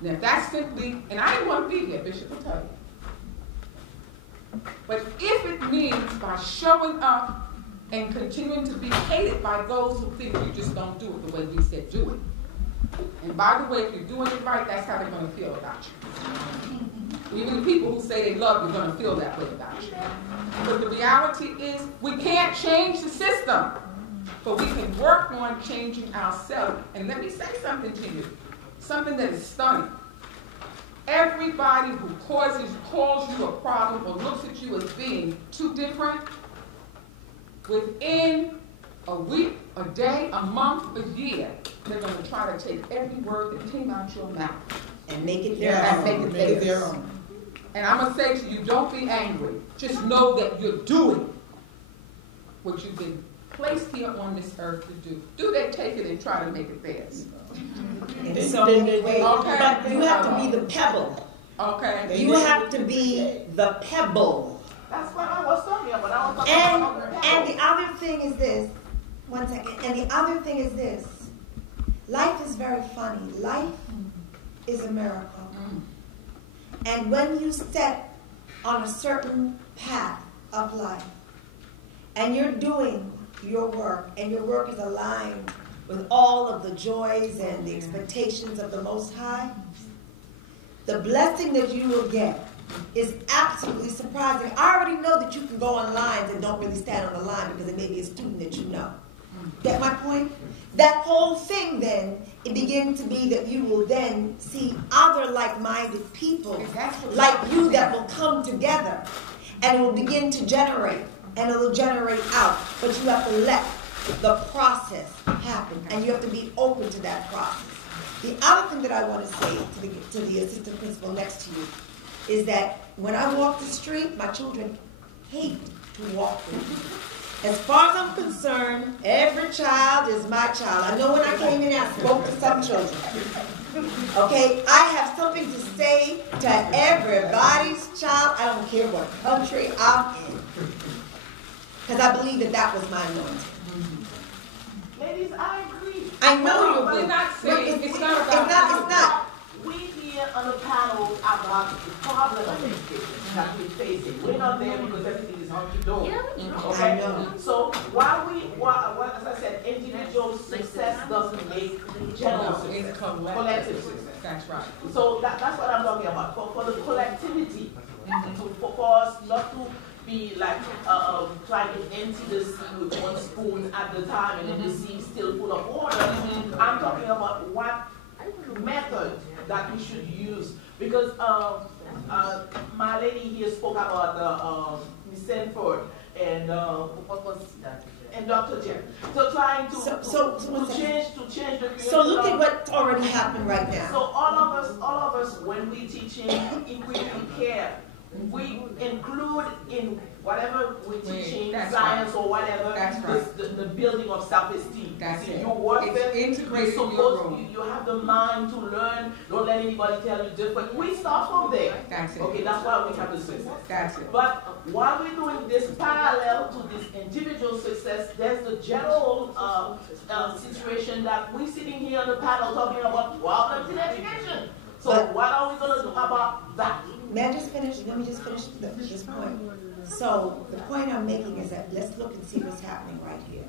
Now, if that's simply, and I didn't want to be here, Bishop will tell you. But if it means by showing up and continuing to be hated by those who think you just don't do it the way we said do it. And by the way, if you're doing it right, that's how they're going to feel about you. Even the people who say they love you are going to feel that way about you. But the reality is, we can't change the system, but we can work on changing ourselves. And let me say something to you, something that is stunning. Everybody who calls you a problem or looks at you as being too different, within a week, a day, a month, a year, they're going to try to take every word that came out your mouth and make it their own. And I'm going to say to you, don't be angry. Just know that you're doing what you've been placed here on this earth to do. Do they take it and try to make it theirs? In so many ways. Okay. But you have to be the pebble. Okay. You have to be the pebble. That's what I was talking about. And the other thing is this. One second. And the other thing is this. Life is very funny. Life is a miracle. And when you step on a certain path of life, and you're doing your work, and your work is aligned with all of the joys and the expectations of the Most High, the blessing that you will get is absolutely surprising. I already know that you can go on lines and don't really stand on the line because it may be a student that you know. Get my point? That whole thing then, it begins to be that you will then see other like-minded people like you that will come together and it will begin to generate and it will generate out. But you have to let the process happen and you have to be open to that process. The other thing that I want to say to the assistant principal next to you is that when I walk the street, my children hate to walk with me. As far as I'm concerned, every child is my child. I know when I came in, I spoke to some children. Okay, I have something to say to everybody's child. I don't care what country I'm in. Because I believe that that was my anointing. Ladies, I agree. I know you We're do. not saying it's not It's not. We here on the panel about the problem of education that we're facing. We're not there because everything is hunky-dory. Okay? I know. So as I said, individual success doesn't make general success. Collective success. That's right. So that's what I'm talking about. For the collectivity, for us not to be like trying to empty the sea with one spoon at the time and then the sea is still full of water. I'm talking about what method that we should use, because my lady here spoke about Miss Sanford and what was that? And Dr. Jen. So trying to change the curriculum. So look at what's already happened right now. So all of us, when we teaching, if we care, we include in whatever we're teaching, science or whatever, the building of self-esteem. You work there, you have the mind to learn, don't let anybody tell you different. We start from there. That's why we have the success. But while we're doing this parallel to this individual success, there's the general situation that we're sitting here on the panel talking about problems in education. So what are we going to do about that? May I just finish? Let me just finish this point. So the point I'm making is that let's look and see what's happening right here.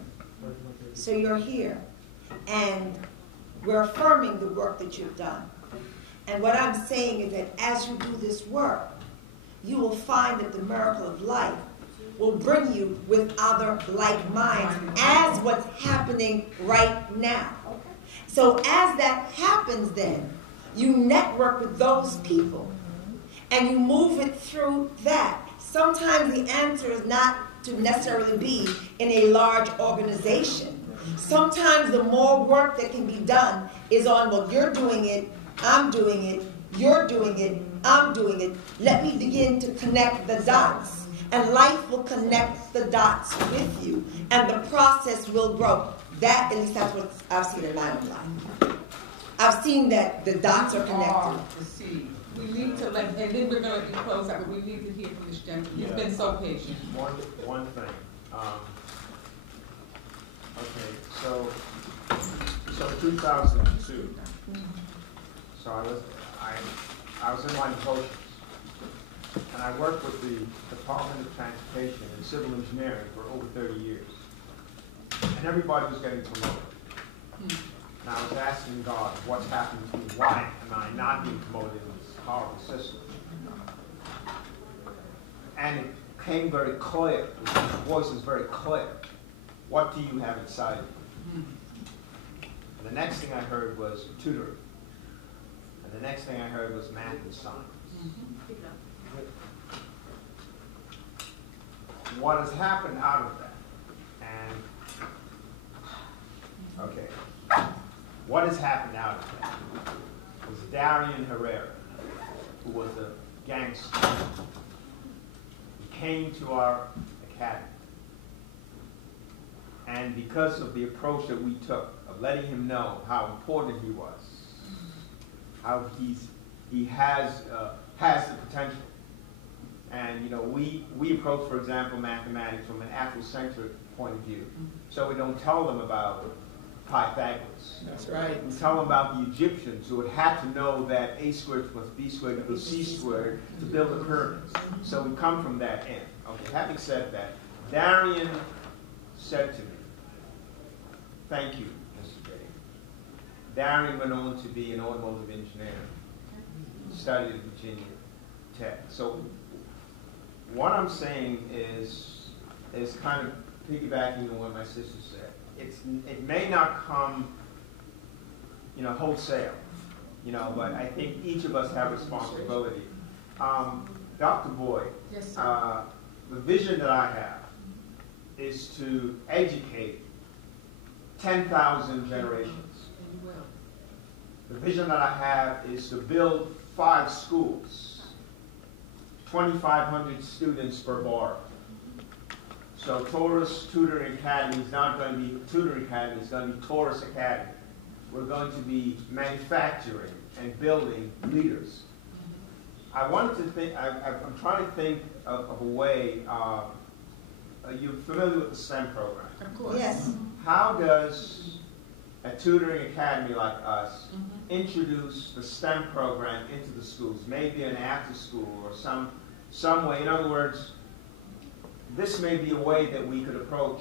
So you're here, and we're affirming the work that you've done. And what I'm saying is that as you do this work, you will find that the miracle of life will bring you with other like minds as what's happening right now. So as that happens then, you network with those people and you move it through that. Sometimes the answer is not to necessarily be in a large organization. Sometimes the more work that can be done is on, well, you're doing it, I'm doing it, you're doing it, I'm doing it. Let me begin to connect the dots. and life will connect the dots with you, and the process will grow. That, at least that's what I've seen in my own life. I've seen that the dots are connected. The seed. We need to let, and then we're going to close out, but we need to hear from this gentleman. He's been so patient. One thing. Okay, so 2002. So I was in my devotions, and I worked with the Department of Transportation and Civil Engineering for over 30 years, and everybody was getting promoted. And I was asking God, what's happening to me? Why am I not being promoted in this horrible system? And it came very clear. The voice was very clear. What do you have inside of you? And the next thing I heard was tutoring. And the next thing I heard was math and science. What has happened out of that? And, okay. What has happened out of that was Darian Herrera, who was a gangster. He came to our academy. And because of the approach that we took, of letting him know how important he was, how he has the potential. And, you know, we approach, for example, mathematics from an Afrocentric point of view. So we don't tell them about Pythagoras. That's right. We tell them about the Egyptians who would have to know that A squared plus B squared equals C squared to build the pyramids. So we come from that end. Okay, having said that, Darian said to me, thank you, Mr. Day. Darian went on to be an automotive engineer, studied at Virginia Tech. So what I'm saying is kind of piggybacking on what my sister said. It may not come, you know, wholesale, you know, but I think each of us have responsibility. Dr. Boyd, yes, sir. The vision that I have is to educate 10,000 generations. And you will. The vision that I have is to build 5 schools, 2,500 students per bar. So Taurus Tutoring Academy is not going to be Tutoring Academy, it's going to be Taurus Academy. We're going to be manufacturing and building leaders. I wanted to think, I'm trying to think of a way, you're familiar with the STEM program? Of course. Yes. How does a tutoring academy like us introduce the STEM program into the schools? Maybe an after school or some way. In other words, this may be a way that we could approach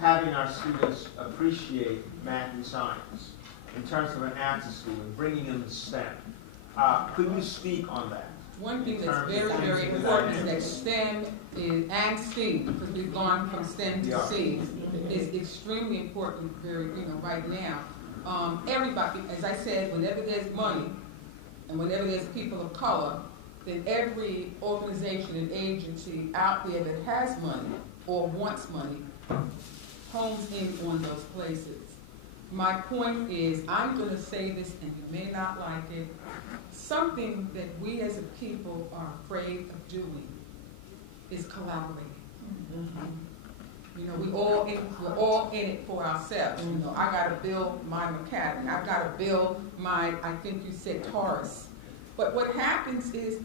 having our students appreciate math and science in terms of an after school and bringing them to STEM. Could you speak on that? One thing that's very, very important is that STEM and STEAM, because we've gone from STEM to STEAM, is extremely important. Right now, everybody, as I said, whenever there's money and whenever there's people of color, then every organization and agency out there that has money or wants money homes in on those places. My point is, I'm going to say this, and you may not like it, something that we as a people are afraid of doing is collaborating. You know, we're all in it for ourselves. You know, I got to build my academy. I've got to build my, I think you said Taurus. But what happens if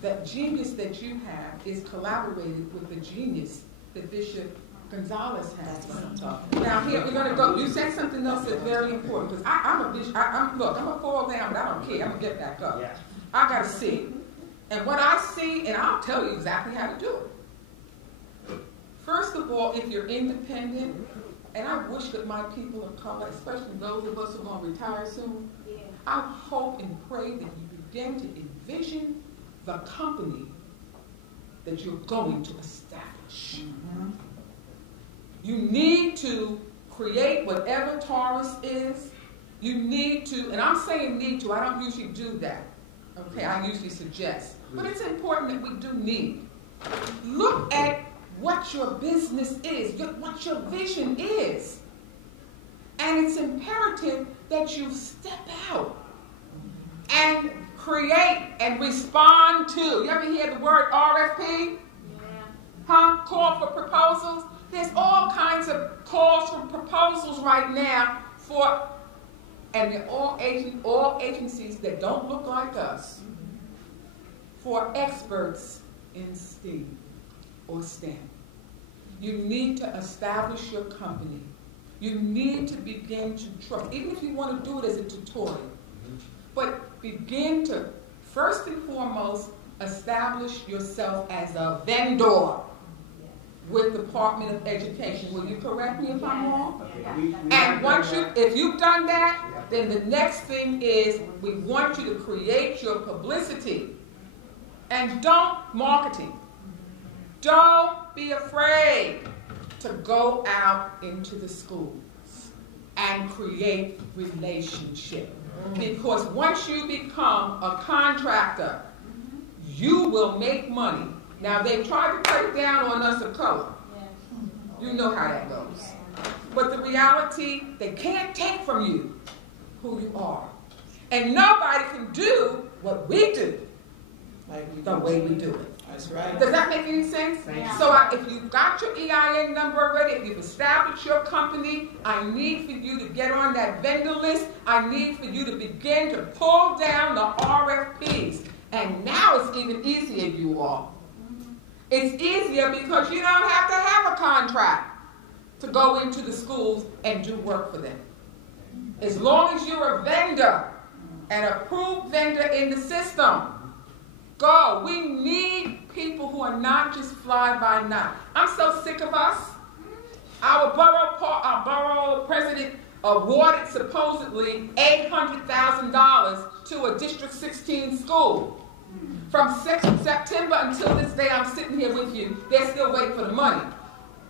that genius that you have is collaborated with the genius that Bishop Gonzalez has? That's what I'm talking about. Now here, we're going to go. You said something else that's very important, because I'm going to fall down, but I don't care. I'm going to get back up. Yeah. I got to see. And what I see, and I'll tell you exactly how to do it. First of all, if you're independent, and I wish that my people of color, especially those of us who are going to retire soon, I hope and pray that you begin to envision the company that you're going to establish. You need to create whatever Taurus is. You need to, and I'm saying need to, I don't usually do that. Okay, I usually suggest. But it's important that we do need. Look at what your business is, what your vision is. And it's imperative that you step out and create and respond to. You ever hear the word RFP? Huh? Call for proposals. There's all kinds of calls for proposals right now for, and they're all agencies that don't look like us, for experts in STEAM or STEM. You need to establish your company. You need to begin to trust, even if you want to do it as a tutorial. But begin to, first and foremost, establish yourself as a vendor with the Department of Education. Will you correct me if I'm wrong? And once if you've done that, then the next thing is we want you to create your publicity. And marketing. Don't be afraid to go out into the schools and create relationships. Because once you become a contractor, you will make money. Now, they've tried to cut down on us of color. You know how that goes. But the reality, they can't take from you who you are. And nobody can do what we do the way we do it. That's right. Does that make any sense? Yeah. So if you've got your EIN number already, if you've established your company, I need for you to get on that vendor list. I need for you to begin to pull down the RFPs. And now it's even easier, you all. It's easier because you don't have to have a contract to go into the schools and do work for them. As long as you're a vendor, an approved vendor in the system, go. We need people who are not just fly-by-night. I'm so sick of us. Our borough president awarded supposedly $800,000 to a District 16 school. From September until this day I'm sitting here with you, they're still waiting for the money.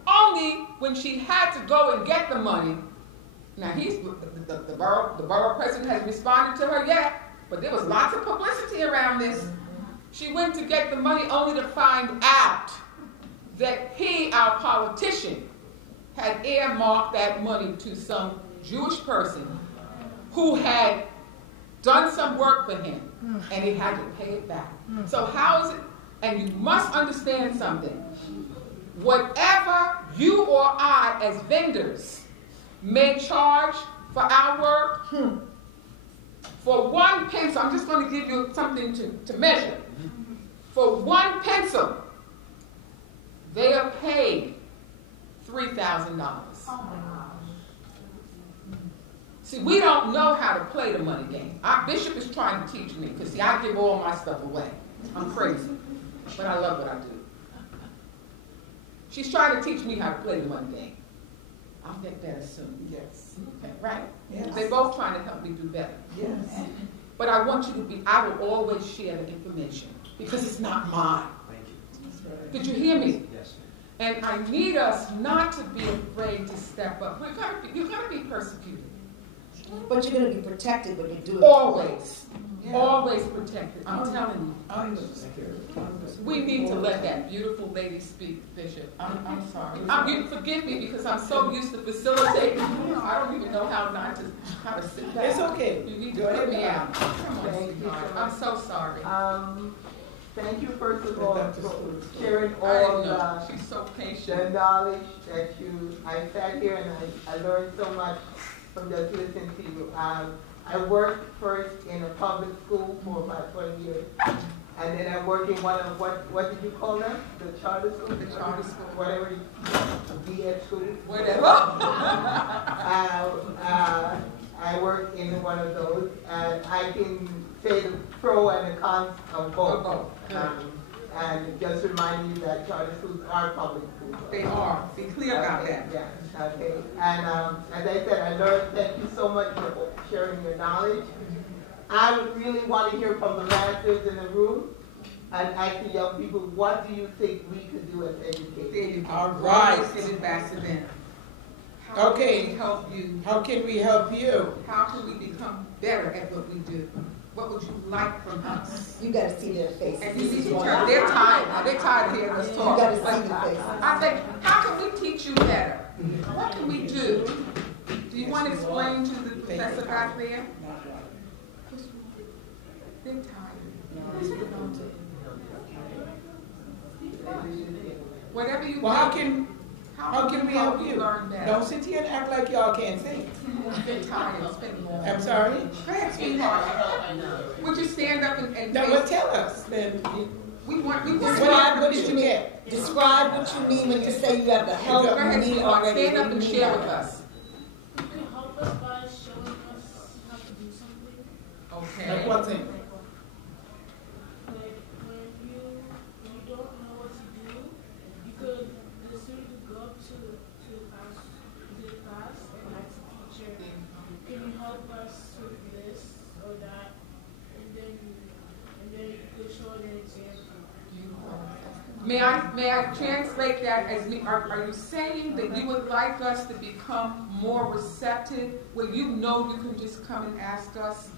Only when she had to go and get the money. Now, the borough president hasn't responded to her yet, but there was lots of publicity around this. She went to get the money only to find out that he, our politician, had earmarked that money to some Jewish person who had done some work for him, and he had to pay it back. So how is it? And you must understand something. Whatever you or I, as vendors, may charge for our work, for one pencil, I'm just going to give you something to measure. For one pencil, they are paid $3,000. See, we don't know how to play the money game. Our bishop is trying to teach me, because see, I give all my stuff away. I'm crazy, but I love what I do. She's trying to teach me how to play the money game. I'll get better soon. Yes. Okay, right? Yes. They're both trying to help me do better. Yes. But I want you to I will always share the information, because it's not mine. Thank you. That's right. Did you hear me? Yes. And I need us not to be afraid to step up. You're going to be persecuted. But you're going to be protected when you do it. Always. Yeah. Always protected. I'm telling you. We need to let that beautiful lady speak, Bishop. I'm sorry. You forgive me because I'm so used to facilitating. I don't even know how to sit back. It's okay. You need to put me out. Come on, I'm so sorry. Thank you, first of all, for sharing all she's so patient. The knowledge that I sat here and I learned so much from just listening to you. I worked first in a public school for about 20 years. And then I worked in one of, what did you call them? The charter school? The charter school. Whatever, B.Ed school. Whatever. I worked in one of those, and I can say the pro and the cons of both. And just remind you that charter schools are public schools. They are. Be clear about that. Yeah. Okay. And as I said, I learned. Thank you so much for sharing your knowledge. I would really want to hear from the masters in the room and ask the young people, what do you think we could do as educators? All right. Send it back to them. Okay. How can we help you? How can we help you? How can we become better at what we do? What would you like from us? You got to see their faces. And you need to turn. They're tired now. They're tired of hearing us talk. You got to see their faces. I think, how can we teach you better? What can we do? Do you want to explain to the professor back there? They're tired. Whatever you Well, do, how can we help you? Learn that? Don't sit here and act like y'all can't think. They're tired. It's been long. I'm sorry? Go ahead, sweetheart. Would you stand up and No, well, tell us then. we want What did you mean? Describe what you mean when you say you have the help Go ahead, you need sweetheart. already. Stand up and share with us. You can help us by showing us how to do something. Okay. Like what thing? Like when you don't know what to do, you could the student could go up to the class and ask the teacher, can you help us with this or that? And then you could show an example. May I translate that as me? Are you saying that you would like us to become more receptive, where you know you can just come and ask us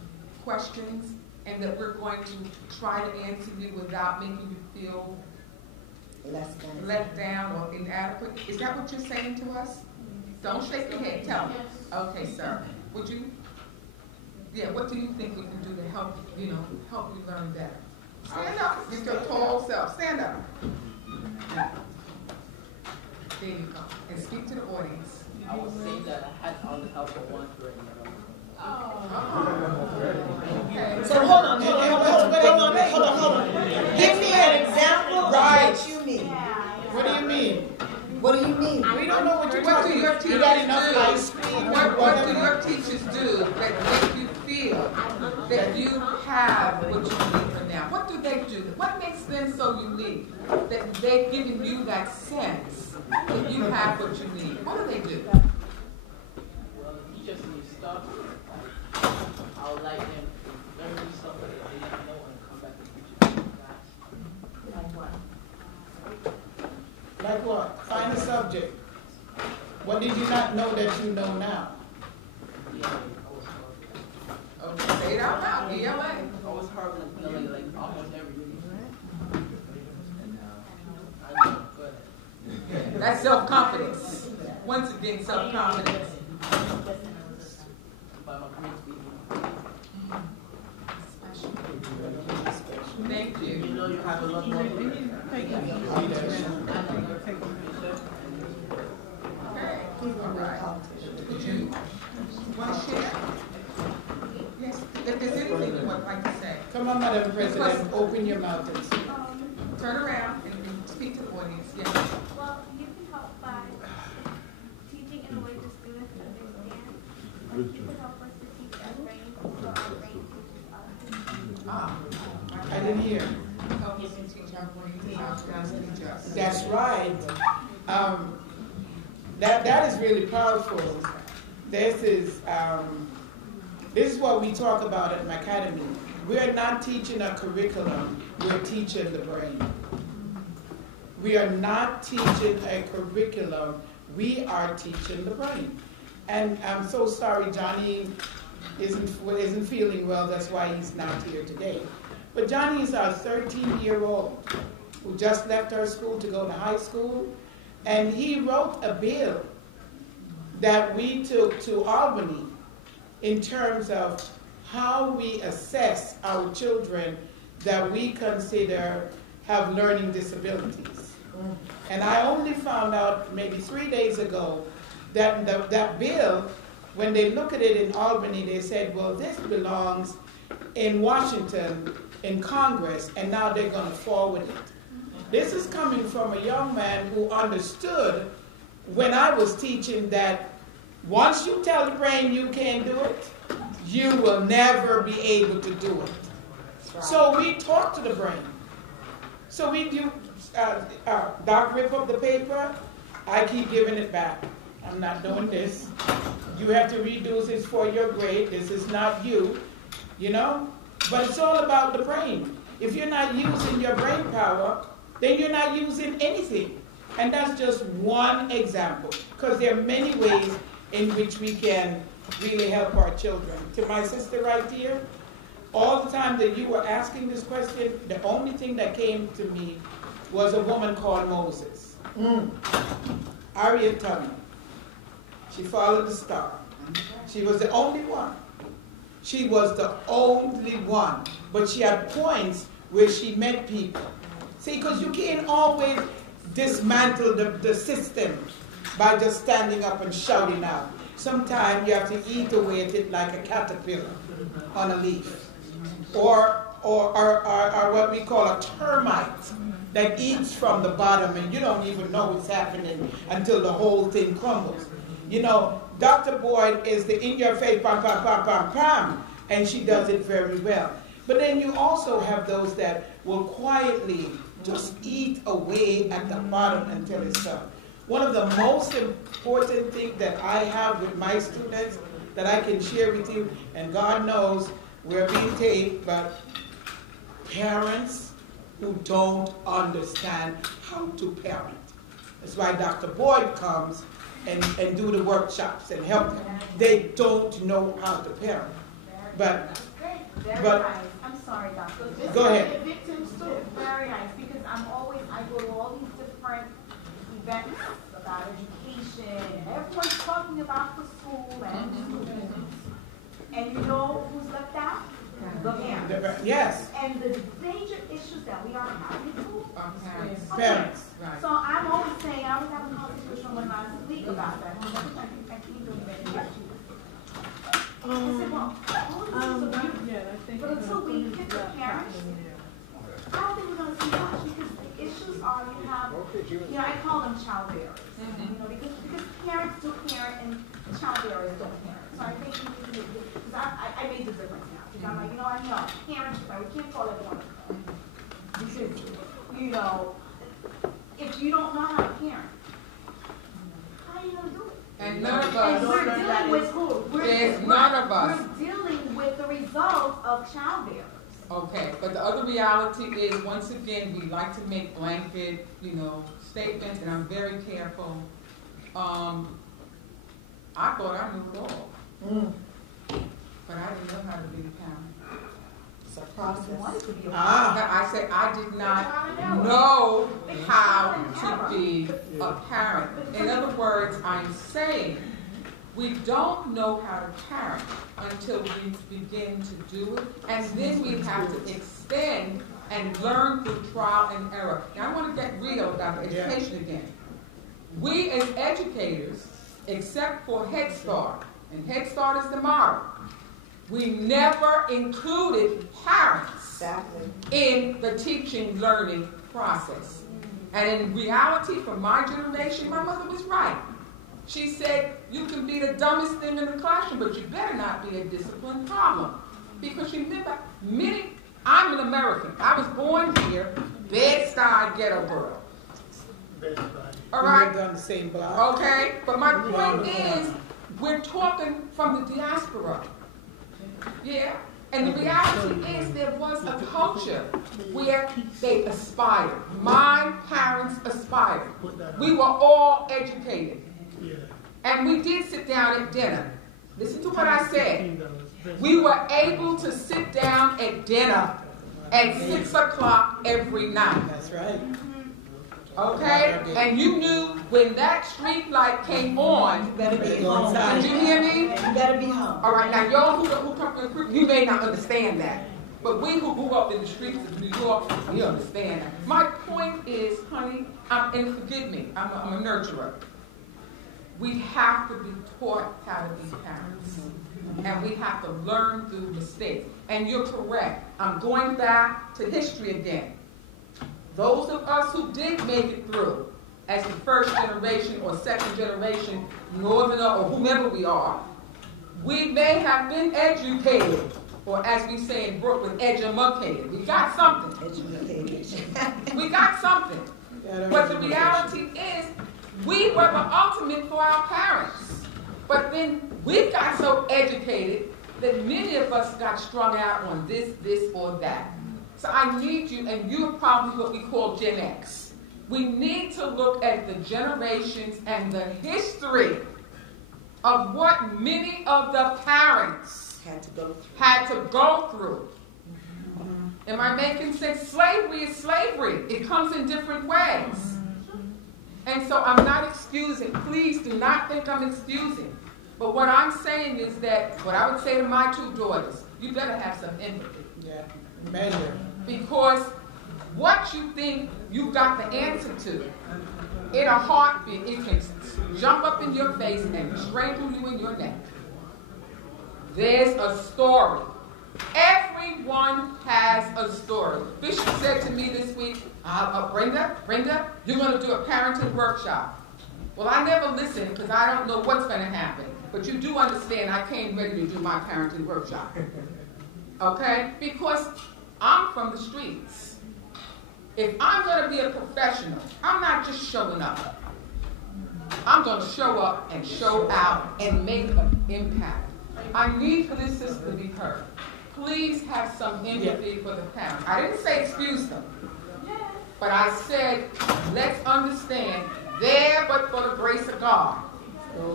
questions, and that we're going to try to answer you without making you feel let down or inadequate? Is that what you're saying to us? Don't shake your head. Tell me. Okay, sir. Would you? Yeah. What do you think we can do to help you learn better? Stand up. Get your tall self. Stand up. There you go. And speak to the audience. I was saying that I had all the help of one grade. Okay. So hold on. Give me an example of what you mean. What do you mean? What do you mean? We don't know what you're What do talking your about. teachers You got enough do? ice cream? What do your teachers do that make you feel that you have what you need for now? What do they do? What makes them so unique that they've given you that sense that you have what you need? What do they do? Well, you just need stuff. I would like them to learn new stuff that they didn't know and come back and teach you guys. Like what? Like what? Find a subject. What did you not know that you know now? Okay, say it out loud. ELA. I was horrible in PLA, like almost everything. That's self-confidence. Once again, self-confidence. But my grades beat me. Thank you. You know you have a lot more. Okay. All right. Would you want to share? Yes. If there's anything you would like to say. Come on, Madam President, open your mouth and speak. Turn around and speak to the audience. Yes. Well, you can help by teaching in a way the students understand. Or you can help us to teach our brain, so our brain teaches us. I didn't hear. Help us to teach our brain, our brains teach us. That's right. That is really powerful. This is what we talk about at my academy. We're not teaching a curriculum, we're teaching the brain. We are not teaching a curriculum, we are teaching the brain. And I'm so sorry Johnny isn't feeling well, that's why he's not here today. But Johnny is our 13-year-old who just left our school to go to high school, and he wrote a bill that we took to Albany in terms of how we assess our children that we consider have learning disabilities. And I only found out maybe 3 days ago that that bill, when they look at it in Albany, they said, well, this belongs in Washington, in Congress, and now they're going to forward it. This is coming from a young man who understood when I was teaching that once you tell the brain you can't do it, you will never be able to do it. So we talk to the brain. So we do, Doc, rip up the paper, I keep giving it back. I'm not doing this. You have to redo this for your grade. This is not you, you know? But it's all about the brain. If you're not using your brain power, then you're not using anything. And that's just one example, because there are many ways in which we can really help our children. To my sister right here, all the time that you were asking this question, the only thing that came to me was a woman called Moses. Harriet Tubman. She followed the star. She was the only one. She was the only one but she had points where she met people. See, because you can't always dismantle the system by just standing up and shouting out. Sometimes you have to eat away at it like a caterpillar on a leaf. Or what we call a termite that eats from the bottom and you don't even know what's happening until the whole thing crumbles. You know, Dr. Boyd is the in-your-face, pam, pam, pam, pam, pam, and she does it very well. But then you also have those that will quietly just eat away at the bottom until it's done. One of the most important things that I have with my students that I can share with you, and God knows we're being taped, but parents who don't understand how to parent. That's why Dr. Boyd comes and do the workshops and help them. They don't know how to parent. But nice. I'm sorry, Doctor. Go ahead. Victims too. Very nice, because I go to all these different events about education, and everyone's talking about the school and students. And you know who's left out? The parents. Yes. And the major issues that we are having too. Parents. Right. So I'm always saying, I was having a conversation with someone last week about that. I think I said, well, but until we get the parents, I don't think we're going to see much, because the issues are I call them child bearers. Because parents do parent and child bearers don't parent. So I think because I made the difference now. Because I'm like, I know parents, we can't call everyone. Because, if you don't know how to parent, how are you going to do it? And none of us. And we're dealing with who? There's none of us. We're dealing with the results of child bearers. Okay, but the other reality is, once again, we like to make blanket, statements, and I'm very careful. I thought I knew it all, but I didn't know how to be a parent. It's a process. I said I did not know how to be a parent. In other words, I'm saying we don't know how to parent until we begin to do it, and then we have to extend and learn through trial and error. Now I want to get real about education again. We as educators, except for Head Start, and Head Start is the model, we never included parents in the teaching learning process. And in reality, for my generation, my mother was right. She said, you can be the dumbest thing in the classroom, but you better not be a discipline problem. Because remember, I'm an American. I was born here, Bed-Stuy ghetto girl. All right? We're on the same block. Okay, but my point is, we're talking from the diaspora. Yeah? And the reality is there was a culture where they aspired. My parents aspired. We were all educated. And we did sit down at dinner. Listen to what I said. We were able to sit down at dinner at 6 o'clock every night. That's right. Okay? And you knew when that street light came on, you better be home. Did you hear me? You better be home. All right, now y'all who come from the creek, you may not understand that. But we who grew up in the streets of New York, we understand that. My point is, honey, and forgive me, I'm a nurturer. We have to be taught how to be parents. And we have to learn through mistakes. And you're correct. I'm going back to history again. Those of us who did make it through as the first generation or second generation northerner or whomever we are, we may have been educated, or as we say in Brooklyn, educated. We got something. We got something. But the reality is, we were the ultimate for our parents. But then we got so educated that many of us got strung out on this, or that. So I need you, and you're probably what we call Gen X. We need to look at the generations and the history of what many of the parents had to go through. Am I making sense? Slavery is slavery. It comes in different ways. And so I'm not excusing. Please do not think I'm excusing. But what I'm saying is that, what I would say to my two daughters, you better have some empathy. Yeah. Measure. Because what you think you got the answer to, in a heartbeat, it can jump up in your face and strangle you in your neck. There's a story. Everyone has a story. Bishop said to me this week, Brenda, you're going to do a parenting workshop. Well, I never listen because I don't know what's going to happen. But you do understand I came ready to do my parenting workshop. Okay? Because I'm from the streets. If I'm going to be a professional, I'm not just showing up. I'm going to show up and show out and make an impact. I need for this sister to be heard. Please have some empathy for the parents. I didn't say excuse them, but I said let's understand there but for the grace of God.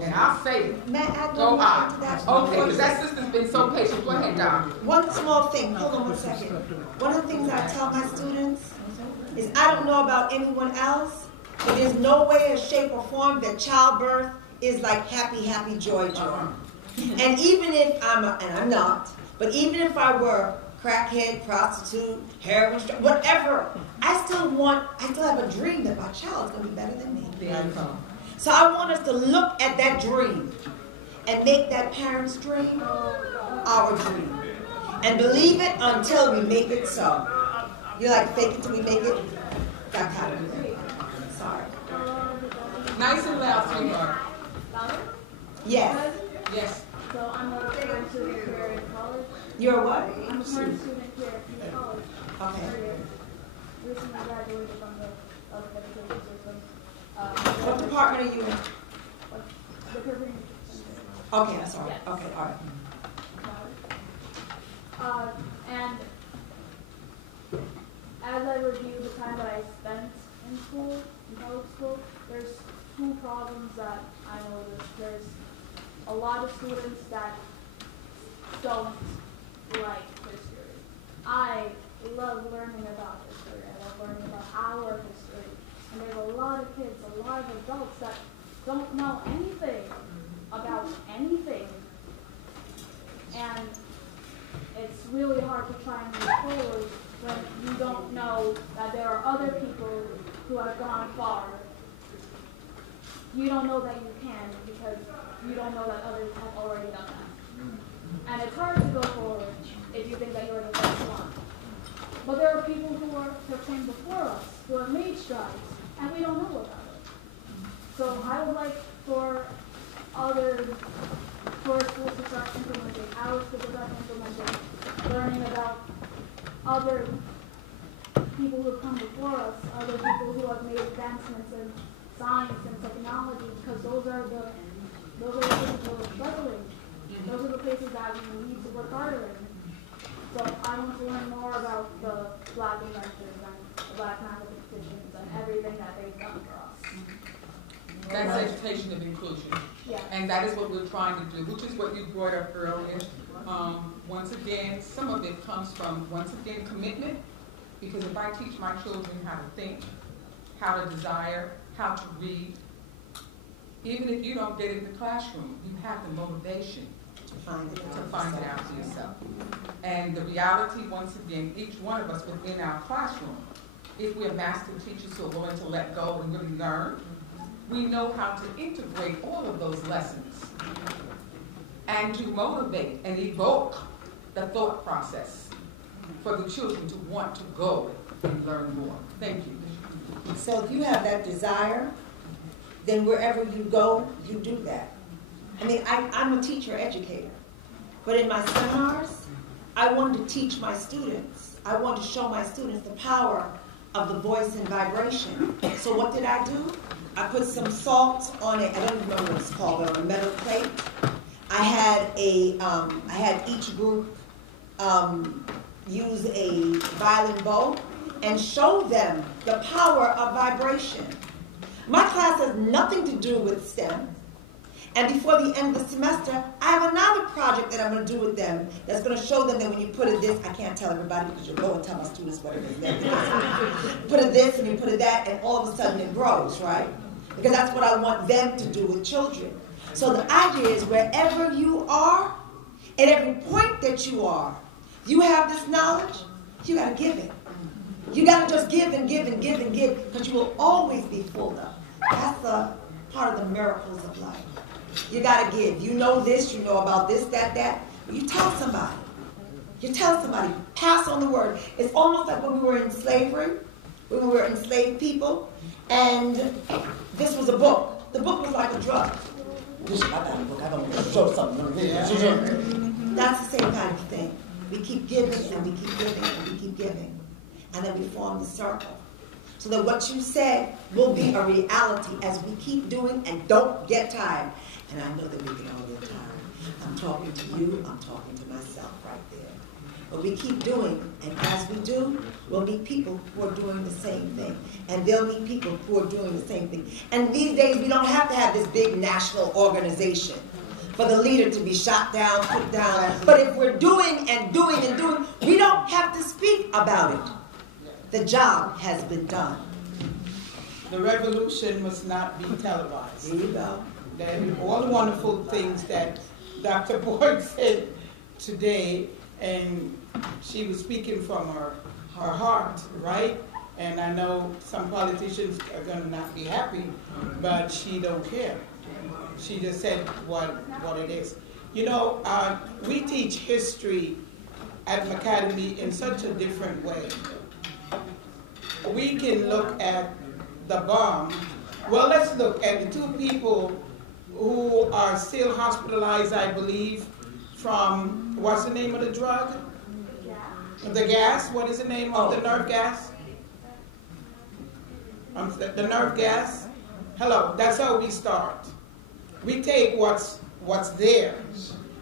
And I'll say it. May I go on. Okay, because because that sister's been so patient. Go ahead, Don. One small thing. Hold on one second. One of the things I tell my students is I don't know about anyone else, but there's no way, shape, or form that childbirth is like happy, happy, joy, joy. And even if and I'm not, but even if I were crackhead, prostitute, heroin, whatever, I still have a dream that my child's going to be better than me. So I want us to look at that dream and make that parent's dream our dream. And believe it until we make it so. You like fake it till we make it? That kind of thing. Sorry. Nice and loud, sweetheart. Yes. Yes. So I'm a current student here in college. You're what? I'm a current student here in college. Okay. Recently graduated from the education system. What department are you in? The curriculum. Okay, I'm sorry. Yes. Okay, all right. And as I review the time that I spent in school, in public school, there's two problems that I noticed. There's a lot of students that don't like history. I love learning about history. I love learning about our history. And there's a lot of kids, a lot of adults that don't know anything about anything. And it's really hard to try and move forward when you don't know that there are other people who have gone far. You don't know that you can because you don't know that others have already done that. And it's hard to go forward if you think that you're the first one. But there are people who have came before us, who have made strides, and we don't know about it. So I would like for schools to start implementing, our schools to start implementing, learning about other people who have come before us, other people who have made advancements in science and technology, because those are the places where we're struggling. Those are the places that we need to work harder in. So I want to learn more about the Black inventors and the Black mathematicians and everything that they've done for us. That's education of inclusion. Yeah. And that is what we're trying to do, which is what you brought up earlier. Once again, some of it comes from, commitment. Because if I teach my children how to think, how to desire, how to read, even if you don't get it in the classroom, you have the motivation to find it out for yourself. And the reality, once again, each one of us within our classroom, if we're master teachers who are willing to let go and really learn, we know how to integrate all of those lessons and to motivate and evoke the thought process for the children to want to go and learn more. Thank you. So if you have that desire, then wherever you go, you do that. I mean, I'm a teacher educator, but in my seminars, I wanted to teach my students. I wanted to show my students the power of the voice and vibration. So what did I do? I put some salt on it. I don't remember what it's called, but on a metal plate. I had each group use a violin bow and show them the power of vibration. My class has nothing to do with STEM. And before the end of the semester, I have another project that I'm going to do with them that's going to show them that when you put it this, I can't tell everybody because you'll go and tell my students what it is. Put it this and you put it that, and all of a sudden it grows, right? Because that's what I want them to do with children. So the idea is wherever you are, at every point that you are, you have this knowledge, you got to give it. You got to just give and give and give and give, because you will always be full of. That's the part of the miracles of life. You got to give. You know this, you know about this, that. You tell somebody. You tell somebody. Pass on the word. It's almost like when we were in slavery, when we were enslaved people, and this was a book. The book was like a drug. I got a book. I don't want to show something. That's the same kind of thing. We keep giving and we keep giving and we keep giving. And then we form the circle. So that what you said will be a reality as we keep doing and don't get tired. And I know that we can all get tired. I'm talking to you, I'm talking to myself right there. But we keep doing, and as we do, we'll meet people who are doing the same thing. And they'll meet people who are doing the same thing. And these days, we don't have to have this big national organization for the leader to be shot down, put down. But if we're doing and doing and doing, we don't have to speak about it. The job has been done. The revolution must not be televised. There you go. And all the wonderful things that Dr. Boyd said today, and she was speaking from her heart, right? And I know some politicians are going to not be happy, but she don't care. She just said what it is. You know, we teach history at Academy in such a different way. We can look at the bomb. Well, let's look at the two people who are still hospitalized, I believe, from, what's the name of the drug? The gas. What is the name of the nerve gas? The nerve gas. Hello, that's how we start. We take what's there,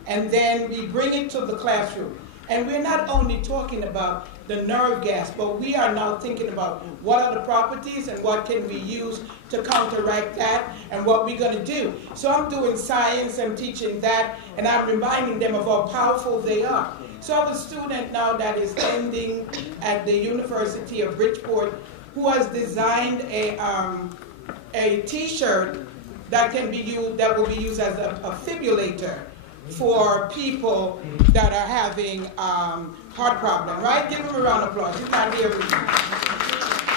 and then we bring it to the classroom. And we're not only talking about the nerve gas, but we are now thinking about what are the properties and what can we use to counteract that and what we're going to do. So I'm doing science, I'm teaching that, and I'm reminding them of how powerful they are. So I have a student now that is ending at the University of Bridgeport who has designed a T-shirt that can be used, that will be used as a fibrillator for people that are having heart problem, right? Give them a round of applause. You can't hear me.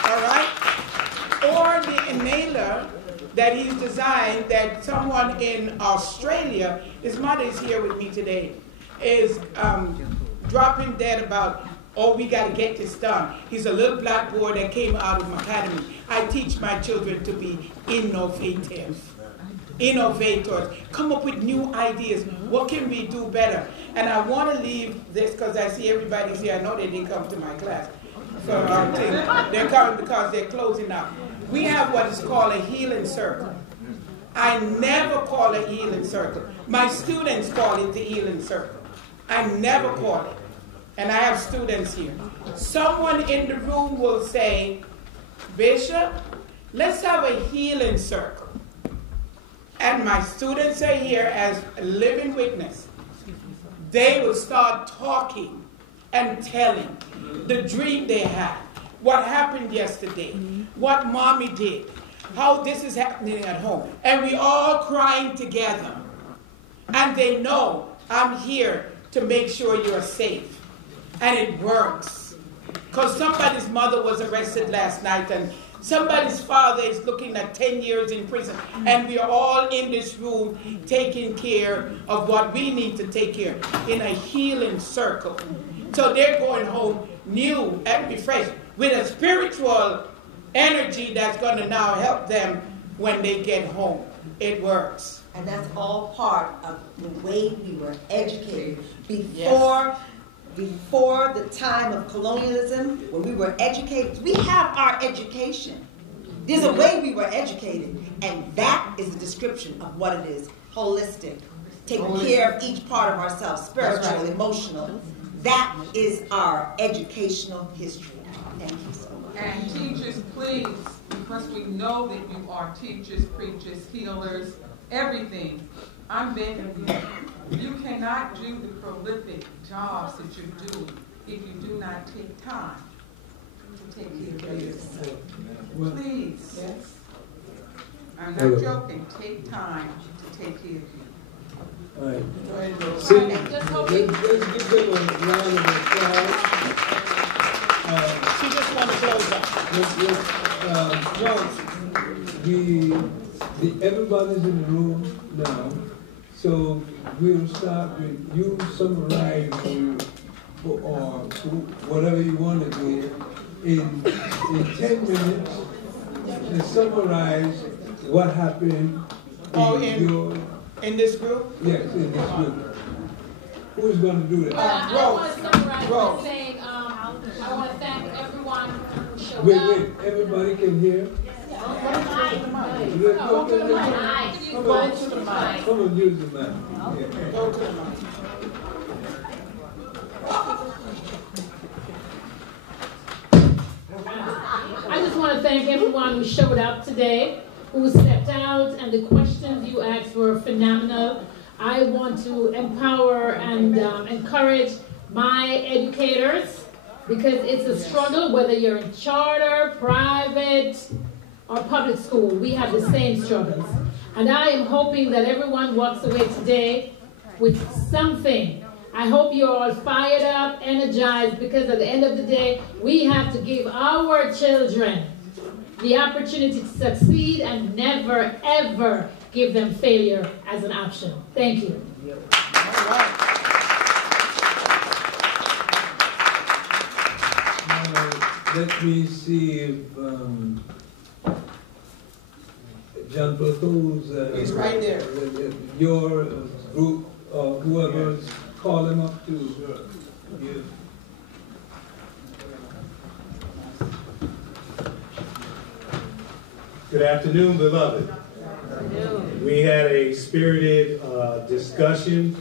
All right? Or the inhaler that he's designed that someone in Australia, his mother is here with me today, is dropping dead about, oh, we got to get this done. He's a little black boy that came out of my academy. I teach my children to be innovative. Innovators, come up with new ideas. What can we do better? And I want to leave this because I see everybody's here. I know they didn't come to my class for our thing. They're coming because they're closing out. We have what is called a healing circle. I never call it a healing circle. My students call it the healing circle. I never call it. And I have students here. Someone in the room will say, Bishop, let's have a healing circle. And my students are here as a living witness. They will start talking and telling the dream they had, what happened yesterday, what mommy did, how this is happening at home. And we all crying together. And they know I'm here to make sure you're safe. And it works. Because somebody's mother was arrested last night and somebody's father is looking at 10 years in prison. And we are all in this room taking care of what we need to take care of in a healing circle. So they're going home new and refreshed with a spiritual energy that's going to now help them when they get home. It works. And that's all part of the way we were educated before the time of colonialism, when we were educated. We have our education. There's a way we were educated, and that is a description of what it is. Holistic. Taking care of each part of ourselves, spiritual, emotional. That is our educational history. Thank you so much. And teachers, please, because we know that you are teachers, preachers, healers, everything. I'm begging you. You cannot do the prolific jobs that you do if you do not take time to take care of yourself. Please. Yes. I'm not joking. Take time to take care of you. All right. See, let's give them a round of applause. Everybody's in the room now, so we'll start with you summarizing or whatever you want to do in 10 minutes and summarize what happened in this group? Yes, in this group. Who's going to do that? I want to summarize by saying I want to thank everyone who showed up. Wait, everybody can hear? Come on, use the mic. Go to the mic. I just want to thank everyone who showed up today, who stepped out, and the questions you asked were phenomenal. I want to empower and encourage my educators, because it's a struggle whether you're in charter, private, or public school. We have the same struggles. And I am hoping that everyone walks away today with something. I hope you're all fired up, energized, because at the end of the day, we have to give our children the opportunity to succeed and never, ever give them failure as an option. Thank you. Let me see if John Plateau's he's right there. Your group, whoever's calling up to give. Good afternoon, beloved. We had a spirited discussion,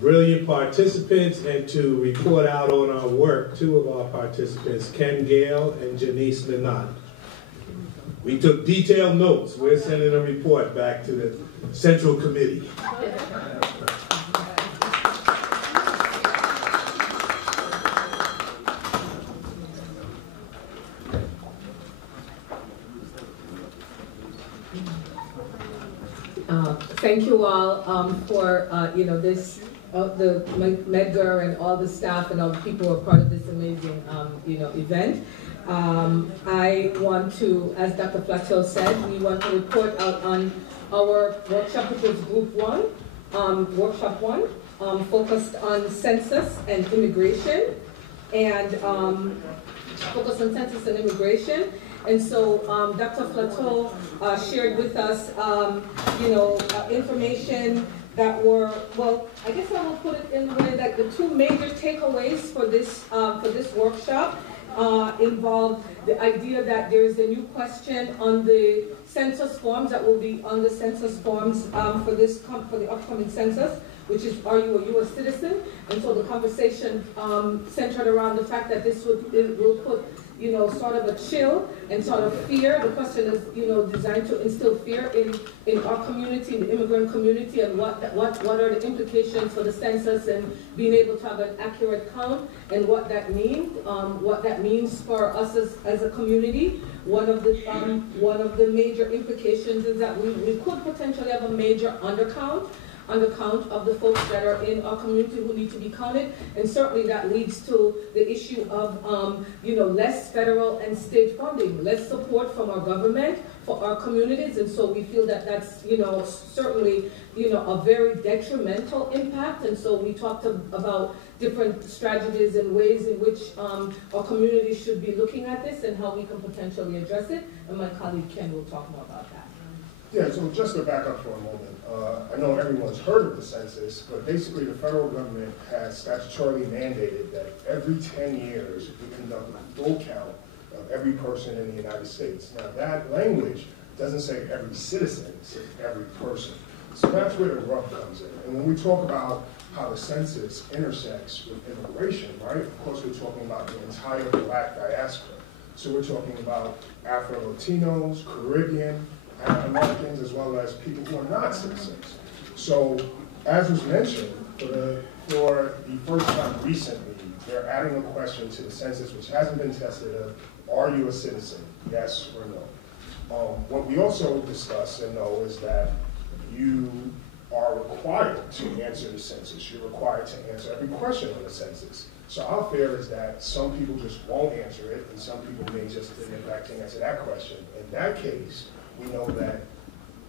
brilliant participants, and to report out on our work, two of our participants, Ken Gale and Janice Nanat. We took detailed notes. We're sending a report back to the Central Committee. Thank you all for this, the Medgar and all the staff and all the people who are part of this amazing event. I want to, as Dr. Plateau said, we want to report out on our workshop, which was Group 1, Workshop 1, focused on census and immigration, and focused on census and immigration. And so Dr. Plateau shared with us, information that were, well, I guess I will put it in the way that the two major takeaways for this workshop involved the idea that there is a new question on the census forms that will be on the census forms for the upcoming census, which is, are you a U.S. citizen? And so the conversation centered around the fact that it will put sort of a chill and sort of fear. The question is, designed to instill fear in our community, in the immigrant community, and what are the implications for the census and being able to have an accurate count and what that means for us as a community. One of the major implications is that we could potentially have a major undercount of the folks that are in our community who need to be counted, and certainly that leads to the issue of less federal and state funding, less support from our government for our communities, and so we feel that that's certainly a very detrimental impact, and so we talked about different strategies and ways in which our community should be looking at this and how we can potentially address it, and my colleague Ken will talk more about that. Yeah, so just to back up for a moment, I know everyone's heard of the census, but basically the federal government has statutorily mandated that every 10 years we conduct a full count of every person in the United States. Now that language doesn't say every citizen, it says every person. So that's where the rub comes in. And when we talk about how the census intersects with immigration, right, of course we're talking about the entire Black diaspora. So we're talking about Afro-Latinos, Caribbean, Americans, as well as people who are not citizens. So, as was mentioned, for the first time recently, they're adding a question to the census which hasn't been tested of, are you a citizen, yes or no? What we also discussed and know is that you are required to answer the census. You're required to answer every question on the census. So our fear is that some people just won't answer it, and some people may just in fact to answer that question. In that case, we know that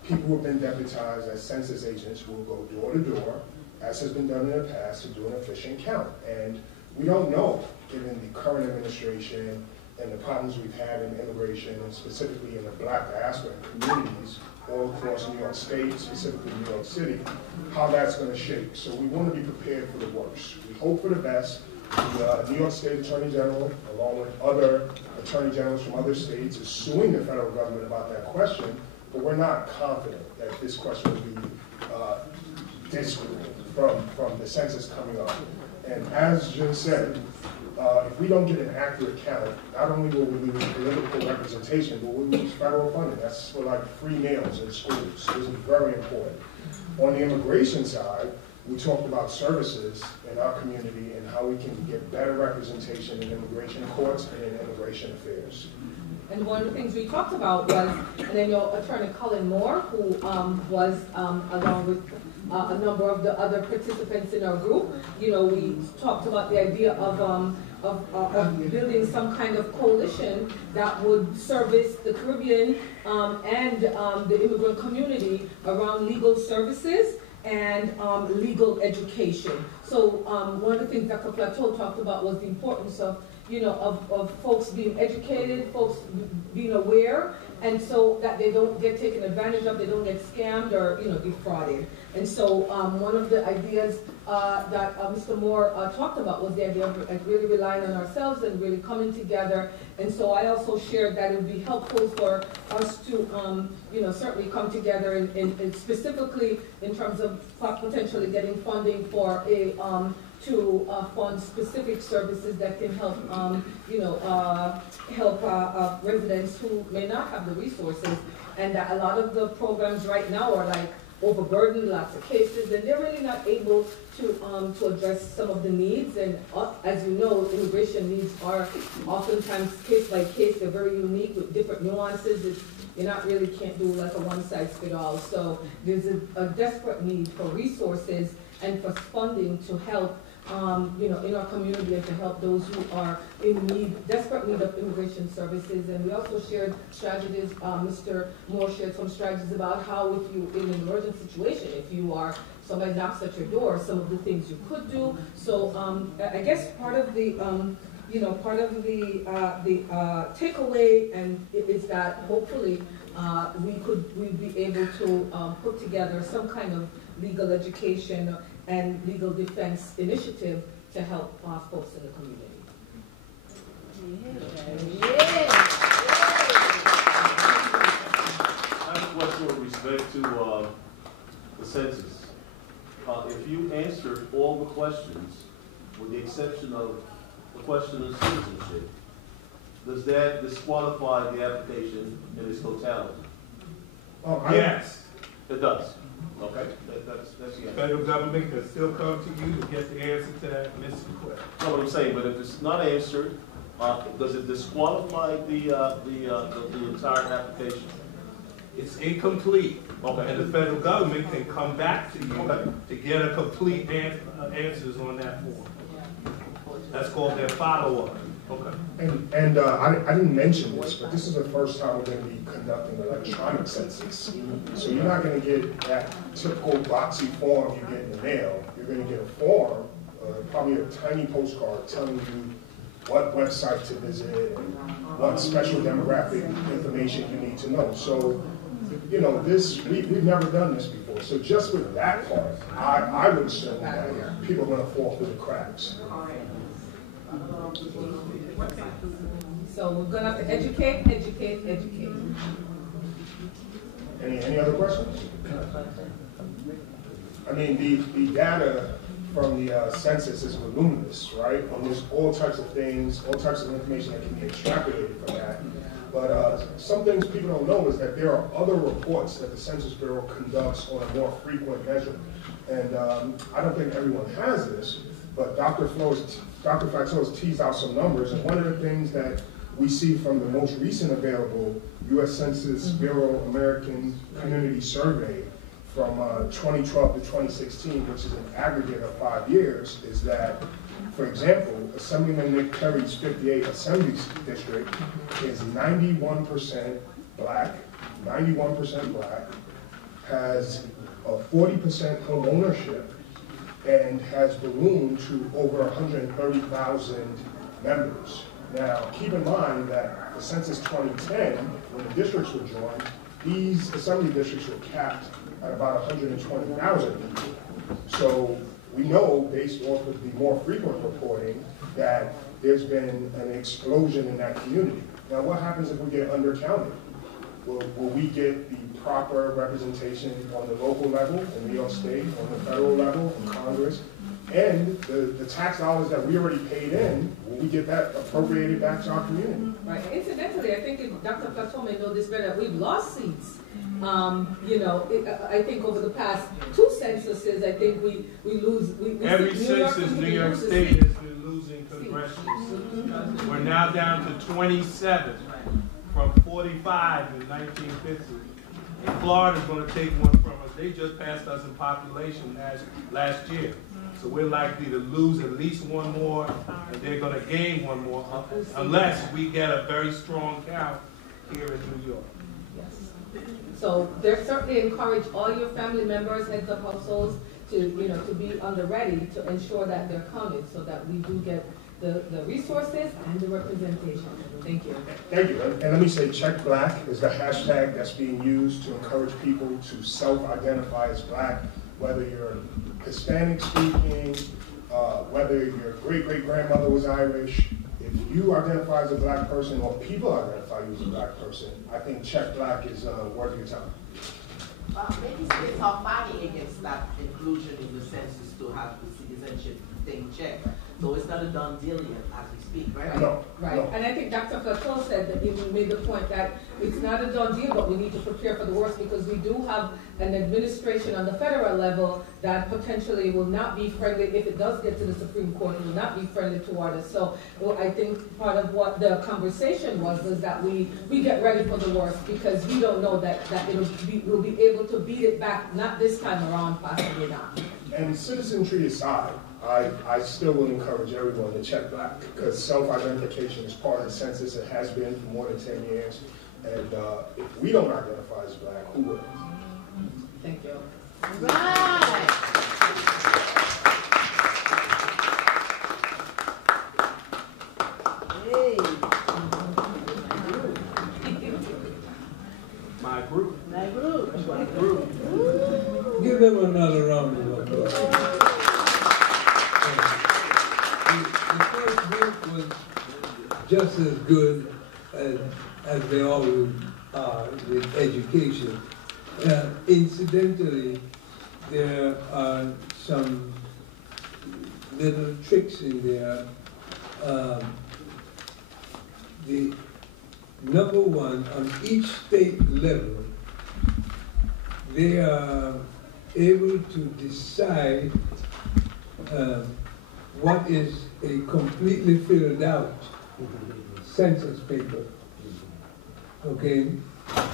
people who have been deputized as census agents will go door to door, as has been done in the past, to do an efficient count. And we don't know, given the current administration and the problems we've had in immigration, and specifically in the Black diaspora communities all across New York State, specifically New York City, how that's going to shape. So we want to be prepared for the worst. We hope for the best. The New York State Attorney General, along with other attorney generals from other states, is suing the federal government about that question, but we're not confident that this question will be discredited from the census coming up. And as Jim said, if we don't get an accurate count, not only will we lose political representation, but we'll lose federal funding. That's for like free meals in schools. This is very important. On the immigration side, we talked about services in our community and how we can get better representation in immigration courts and in immigration affairs. And one of the things we talked about was, and then your attorney Colin Moore, who was along with a number of the other participants in our group, you know, we talked about the idea of building some kind of coalition that would service the Caribbean and the immigrant community around legal services and legal education. So one of the things Dr. Plateau talked about was the importance of, you know, of folks being educated, folks being aware, and so that they don't get taken advantage of, they don't get scammed or, you know, defrauded. And so one of the ideas that Mr. Moore talked about was the idea of really relying on ourselves and really coming together. And so I also shared that it would be helpful for us to, you know, certainly come together in specifically in terms of potentially getting funding for a to fund specific services that can help, you know, help residents who may not have the resources. And that a lot of the programs right now are like overburdened, lots of cases, and they're really not able to address some of the needs. And as you know, immigration needs are oftentimes case by case. They're very unique with different nuances. You not really can't do like a one-size-fits-all. So there's a desperate need for resources and for funding to help, you know, in our community and to help those who are in need, desperate need of immigration services. And we also shared strategies, Mr. Moore shared some strategies about how if you, in an emergent situation, if you are, somebody knocks at your door, some of the things you could do. So I guess part of the, you know, part of the takeaway and is that hopefully we'd be able to put together some kind of legal education and legal defense initiative to help folks in the community. I have a question with respect to the census. If you answered all the questions, with the exception of the question of citizenship, does that disqualify the application in its totality? Yes. It does. Okay, that's the answer. Federal government can still come to you to get the answer to that missing question. That's what I'm saying, but if it's not answered, does it disqualify the entire application? It's incomplete. Okay. And the federal government can come back to you to get a complete answers on that form. That's called their follow-up. Okay. And I didn't mention this, but this is the first time we're going to be conducting electronic census. So you're not going to get that typical boxy form you get in the mail. You're going to get a form, probably a tiny postcard telling you what website to visit and what special demographic information you need to know. So, you know, this we've never done this before. So just with that part, I would assume that people are going to fall through the cracks. So we're going to have to educate. Any other questions? I mean, the data from the census is voluminous, right? And there's all types of things, all types of information that can be extrapolated from that. But some things people don't know is that there are other reports that the Census Bureau conducts on a more frequent measure. And I don't think everyone has this, but Dr. Fatso has teased out some numbers. And one of the things that we see from the most recent available U.S. Census Bureau American Community Survey from 2012 to 2016, which is an aggregate of 5 years, is that, for example, Assemblyman Nick Perry's 58 Assembly District is 91% black, has a 40% home ownership, and has ballooned to over 130,000 members. Now, keep in mind that the Census 2010, when the districts were joined, these assembly districts were capped at about 120,000 people. So we know, based off of the more frequent reporting, that there's been an explosion in that community. Now, what happens if we get undercounted? Will we get the proper representation on the local level, in New York State, on the federal level, in Congress? And the tax dollars that we already paid in, will we get that appropriated back to our community? Right. Incidentally, I think Dr. Plateau may know this better. We've lost seats. You know, I think over the past 2 censuses, I think we lose. Every census, New York State has been losing congressional seats. We're now down to 27 from 45 in 1950. And Florida's going to take one from us. They just passed us in population last year. So we're likely to lose at least one more, and they're going to gain one more, unless we get a very strong count here in New York. Yes. So they're certainly encourage all your family members, heads of households, to to be on the ready to ensure that they're counted, so that we do get the resources and the representation. Thank you. Thank you. And let me say, Check Black is the hashtag that's being used to encourage people to self-identify as black, whether you're Hispanic speaking, whether your great-great-grandmother was Irish. If you identify as a black person, or people identify you as a black person, I think Check Black is worth your time. Maybe states are fighting against that inclusion in the census to have the citizenship thing checked. So it's not a done deal yet as we speak, right? No. Right. No. And I think Dr. Plateau said that he made the point that it's not a done deal, but we need to prepare for the worst, because we do have an administration on the federal level that potentially will not be friendly. If it does get to the Supreme Court, it will not be friendly toward us. So I think part of what the conversation was that we get ready for the worst, because we don't know that we'll be able to beat it back, not this time around, possibly not. And citizenry aside, I still would encourage everyone to check black, because self-identification is part of the census. It has been for more than 10 years. And if we don't identify as black, who will? Thank you. Right. Hey. My group. My group. My group. Give them another round of applause. The first group was just as good as they always are with education. Incidentally, there are some little tricks in there. The number one, on each state level, they are able to decide what is a completely filled out census paper. Okay?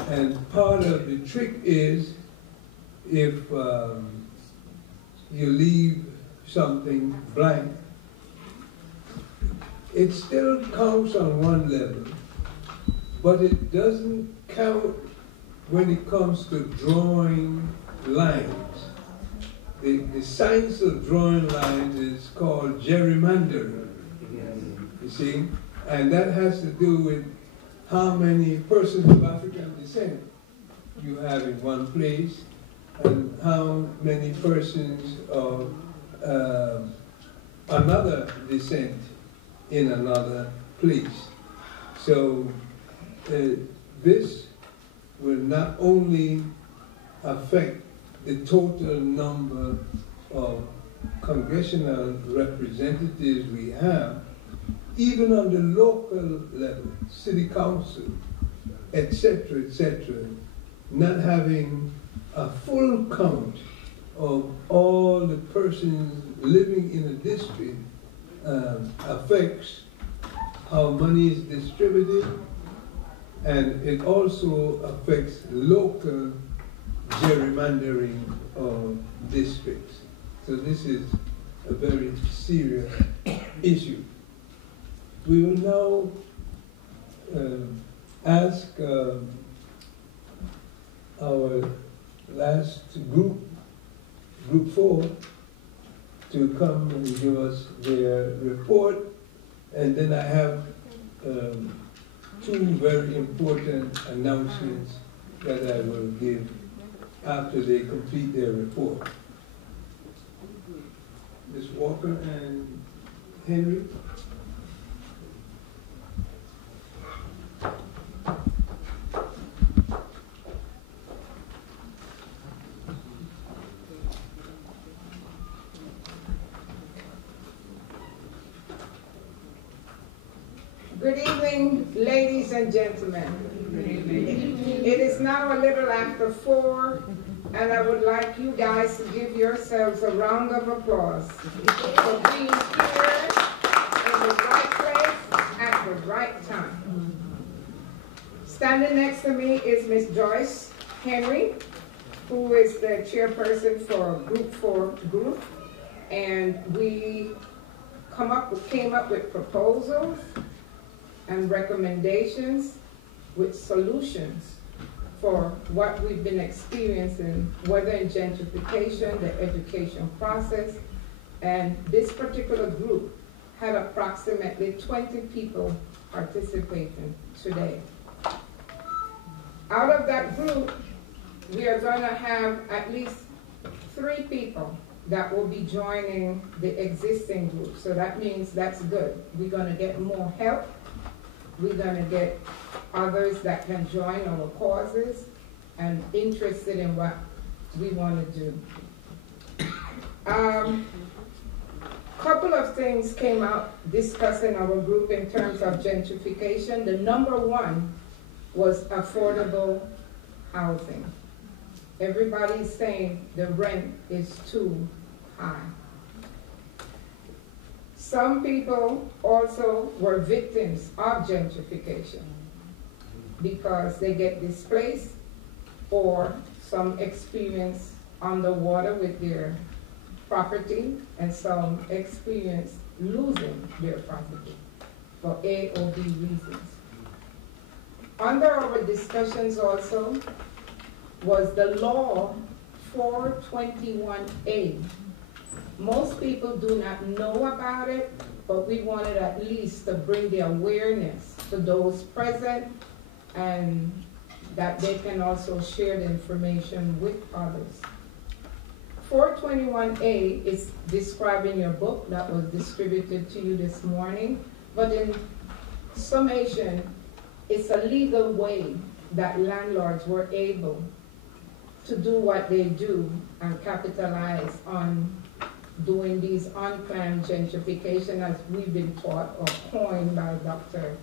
And part of the trick is if you leave something blank, it still counts on one level, but it doesn't count when it comes to drawing lines. The science of drawing lines is called gerrymandering, you see? And that has to do with how many persons of African descent you have in one place, and how many persons of another descent in another place. So this will not only affect the total number of congressional representatives we have, even on the local level, city council, etc., not having a full count of all the persons living in a district affects how money is distributed, and it also affects local gerrymandering of districts. So this is a very serious issue. We will now ask our last group, Group 4, to come and give us their report. And then I have two very important announcements that I will give after they complete their report. Ms. Walker and Henry. Good evening, ladies and gentlemen. It is now a little after 4, and I would like you guys to give yourselves a round of applause for being here in the right place at the right time. Standing next to me is Miss Joyce Henry, who is the chairperson for Group 4 group, and we came up with proposals and recommendations with solutions for what we've been experiencing, whether in gentrification, the education process, and this particular group had approximately 20 people participating today. Out of that group, we are going to have at least 3 people that will be joining the existing group. So that means that's good. We're going to get more help. We're going to get others that can join our causes and interested in what we want to do. Couple of things came out discussing our group in terms of gentrification. The number one was affordable housing. Everybody's saying the rent is too high. Some people also were victims of gentrification because they get displaced or some experience underwater with their property and some experience losing their property for A or B reasons. Under our discussions also was the law 421A. Most people do not know about it, but we wanted at least to bring the awareness to those present and that they can also share the information with others. 421A is described in your book that was distributed to you this morning, but in summation, it's a legal way that landlords were able to do what they do and capitalize on doing these unplanned gentrification as we've been taught or coined by Dr.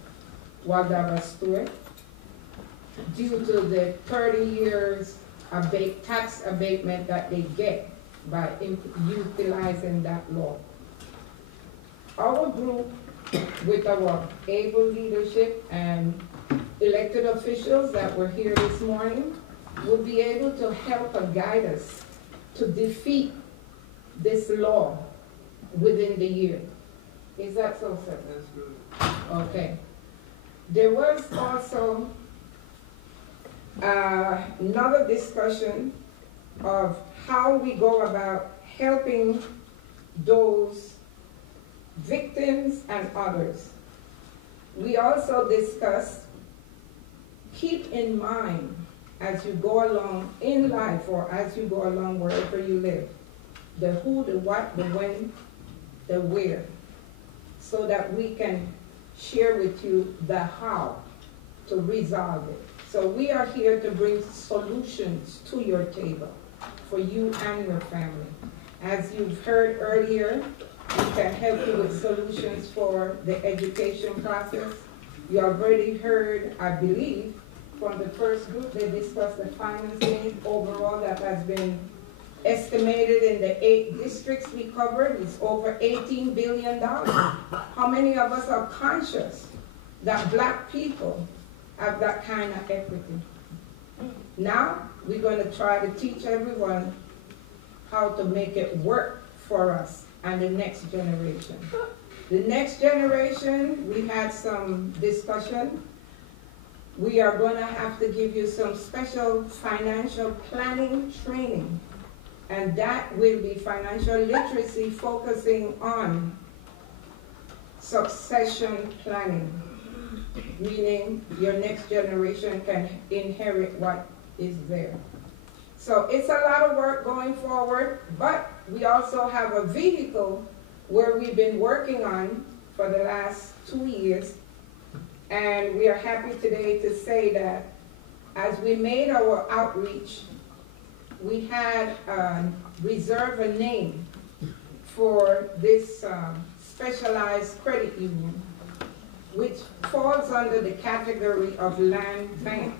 Stewart, due to the 30 years tax abatement that they get by utilizing that law. Our group, with our able leadership and elected officials that were here this morning, will be able to help and guide us to defeat this law within the year. Is that so, sir? That's good. Okay. There was also another discussion of how we go about helping those victims and others. We also discussed, keep in mind as you go along in life or as you go along wherever you live, the who, the what, the when, the where, so that we can share with you the how to resolve it. So we are here to bring solutions to your table for you and your family. As you've heard earlier, we can help you with solutions for the education process. You already heard, I believe, from the first group, they discussed the financing overall that has been estimated in the 8 districts we covered. It's over $18 billion. How many of us are conscious that black people have that kind of equity? Now, we're going to try to teach everyone how to make it work for us and the next generation. The next generation, we had some discussion. We are going to have to give you some special financial planning training, and that will be financial literacy focusing on succession planning, meaning your next generation can inherit what is there. So it's a lot of work going forward, but we also have a vehicle where we've been working on for the last 2 years, and we are happy today to say that as we made our outreach, we had reserved a name for this specialized credit union, which falls under the category of land bank.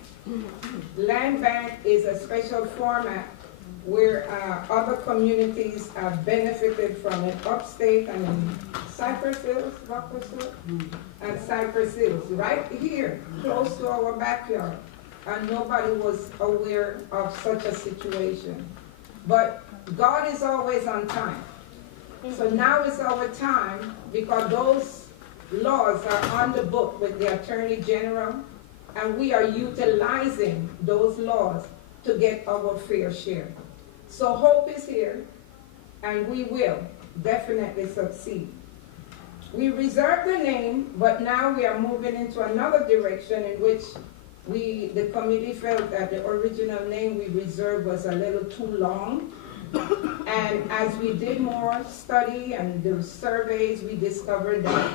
Land bank is a special format where other communities have benefited from it, upstate and in Cypress Hills, and Cypress Hills, right here, close to our backyard. And nobody was aware of such a situation. But God is always on time. So now is our time, because those laws are on the book with the Attorney General, and we are utilizing those laws to get our fair share. So hope is here, and we will definitely succeed. We reserved the name, but now we are moving into another direction in which the committee felt that the original name we reserved was a little too long. And as we did more study and the surveys, we discovered that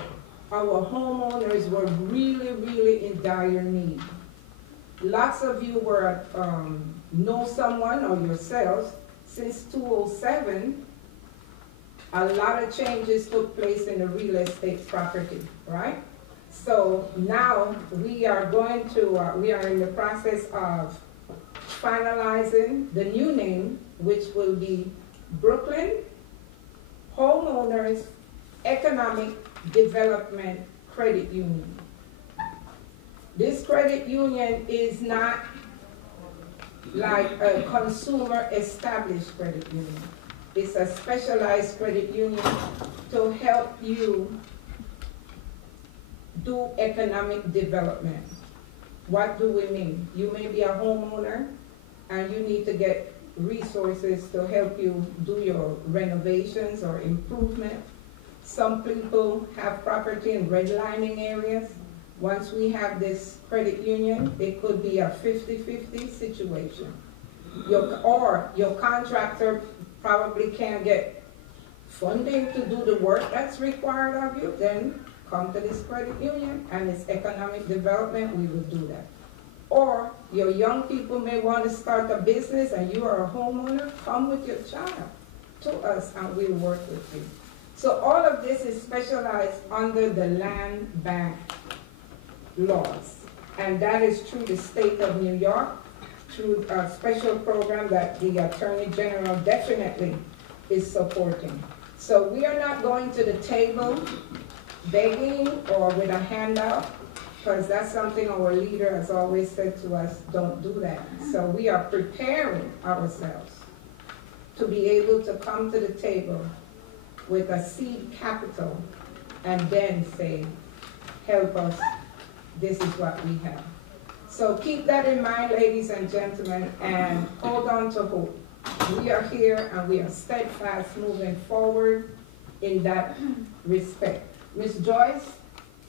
our homeowners were really, really in dire need. Lots of you were know someone or yourselves. Since 2007, a lot of changes took place in the real estate property, right? So now we are going to, we are in the process of finalizing the new name, which will be Brooklyn Homeowners Economic Development Credit Union. This credit union is not like a consumer established credit union. It's a specialized credit union to help you do economic development. What do we mean? You may be a homeowner and you need to get resources to help you do your renovations or improvement. Some people have property in redlining areas. Once we have this credit union, it could be a 50-50 situation. Your contractor probably can't get funding to do the work that's required of you, then come to this credit union, and it's economic development, we will do that. Or your young people may want to start a business and you are a homeowner, come with your child to us and we'll work with you. So all of this is specialized under the land bank laws. And that is through the state of New York, through a special program that the Attorney General definitely is supporting. So we are not going to the table begging or with a handout, because that's something our leader has always said to us, don't do that. So we are preparing ourselves to be able to come to the table with a seed capital and then say, help us, this is what we have. So keep that in mind, ladies and gentlemen, and hold on to hope. We are here and we are steadfast moving forward in that respect. Ms. Joyce,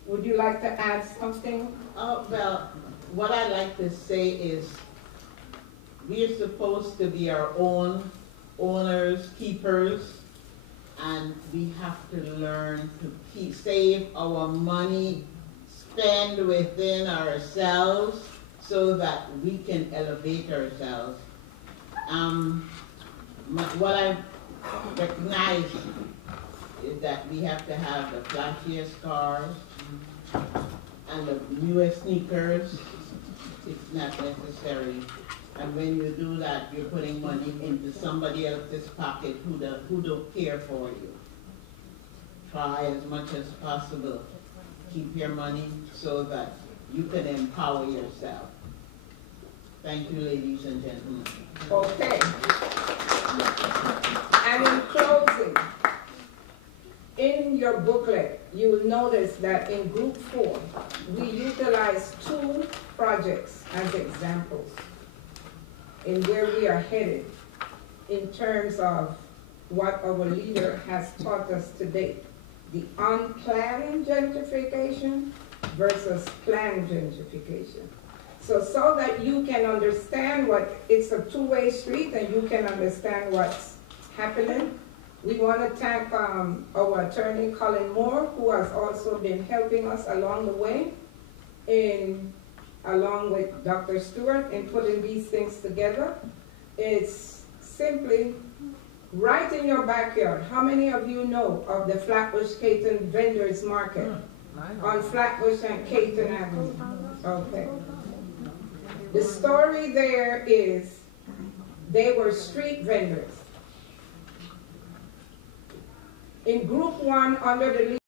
would you like to add something? Well, what I like to say is we are supposed to be our own owners, keepers, and we have to learn to save our money, spend within ourselves so that we can elevate ourselves. What I recognize is that we have to have the flashiest cars and the newest sneakers. It's not necessary. And when you do that, you're putting money into somebody else's pocket who don't care for you. Try as much as possible. Keep your money so that you can empower yourself. Thank you, ladies and gentlemen. Okay. And in closing, in your booklet, you will notice that in group 4, we utilize 2 projects as examples in where we are headed in terms of what our leader has taught us to date. The unplanned gentrification versus planned gentrification. So that you can understand it's a two-way street and you can understand what's happening. We want to thank our attorney, Colin Moore, who has also been helping us along the way, along with Dr. Stewart, in putting these things together. It's simply right in your backyard. How many of you know of the Flatbush Caton Vendors Market on Flatbush and Caton Avenue? Okay. The story there is they were street vendors. In group 1, under the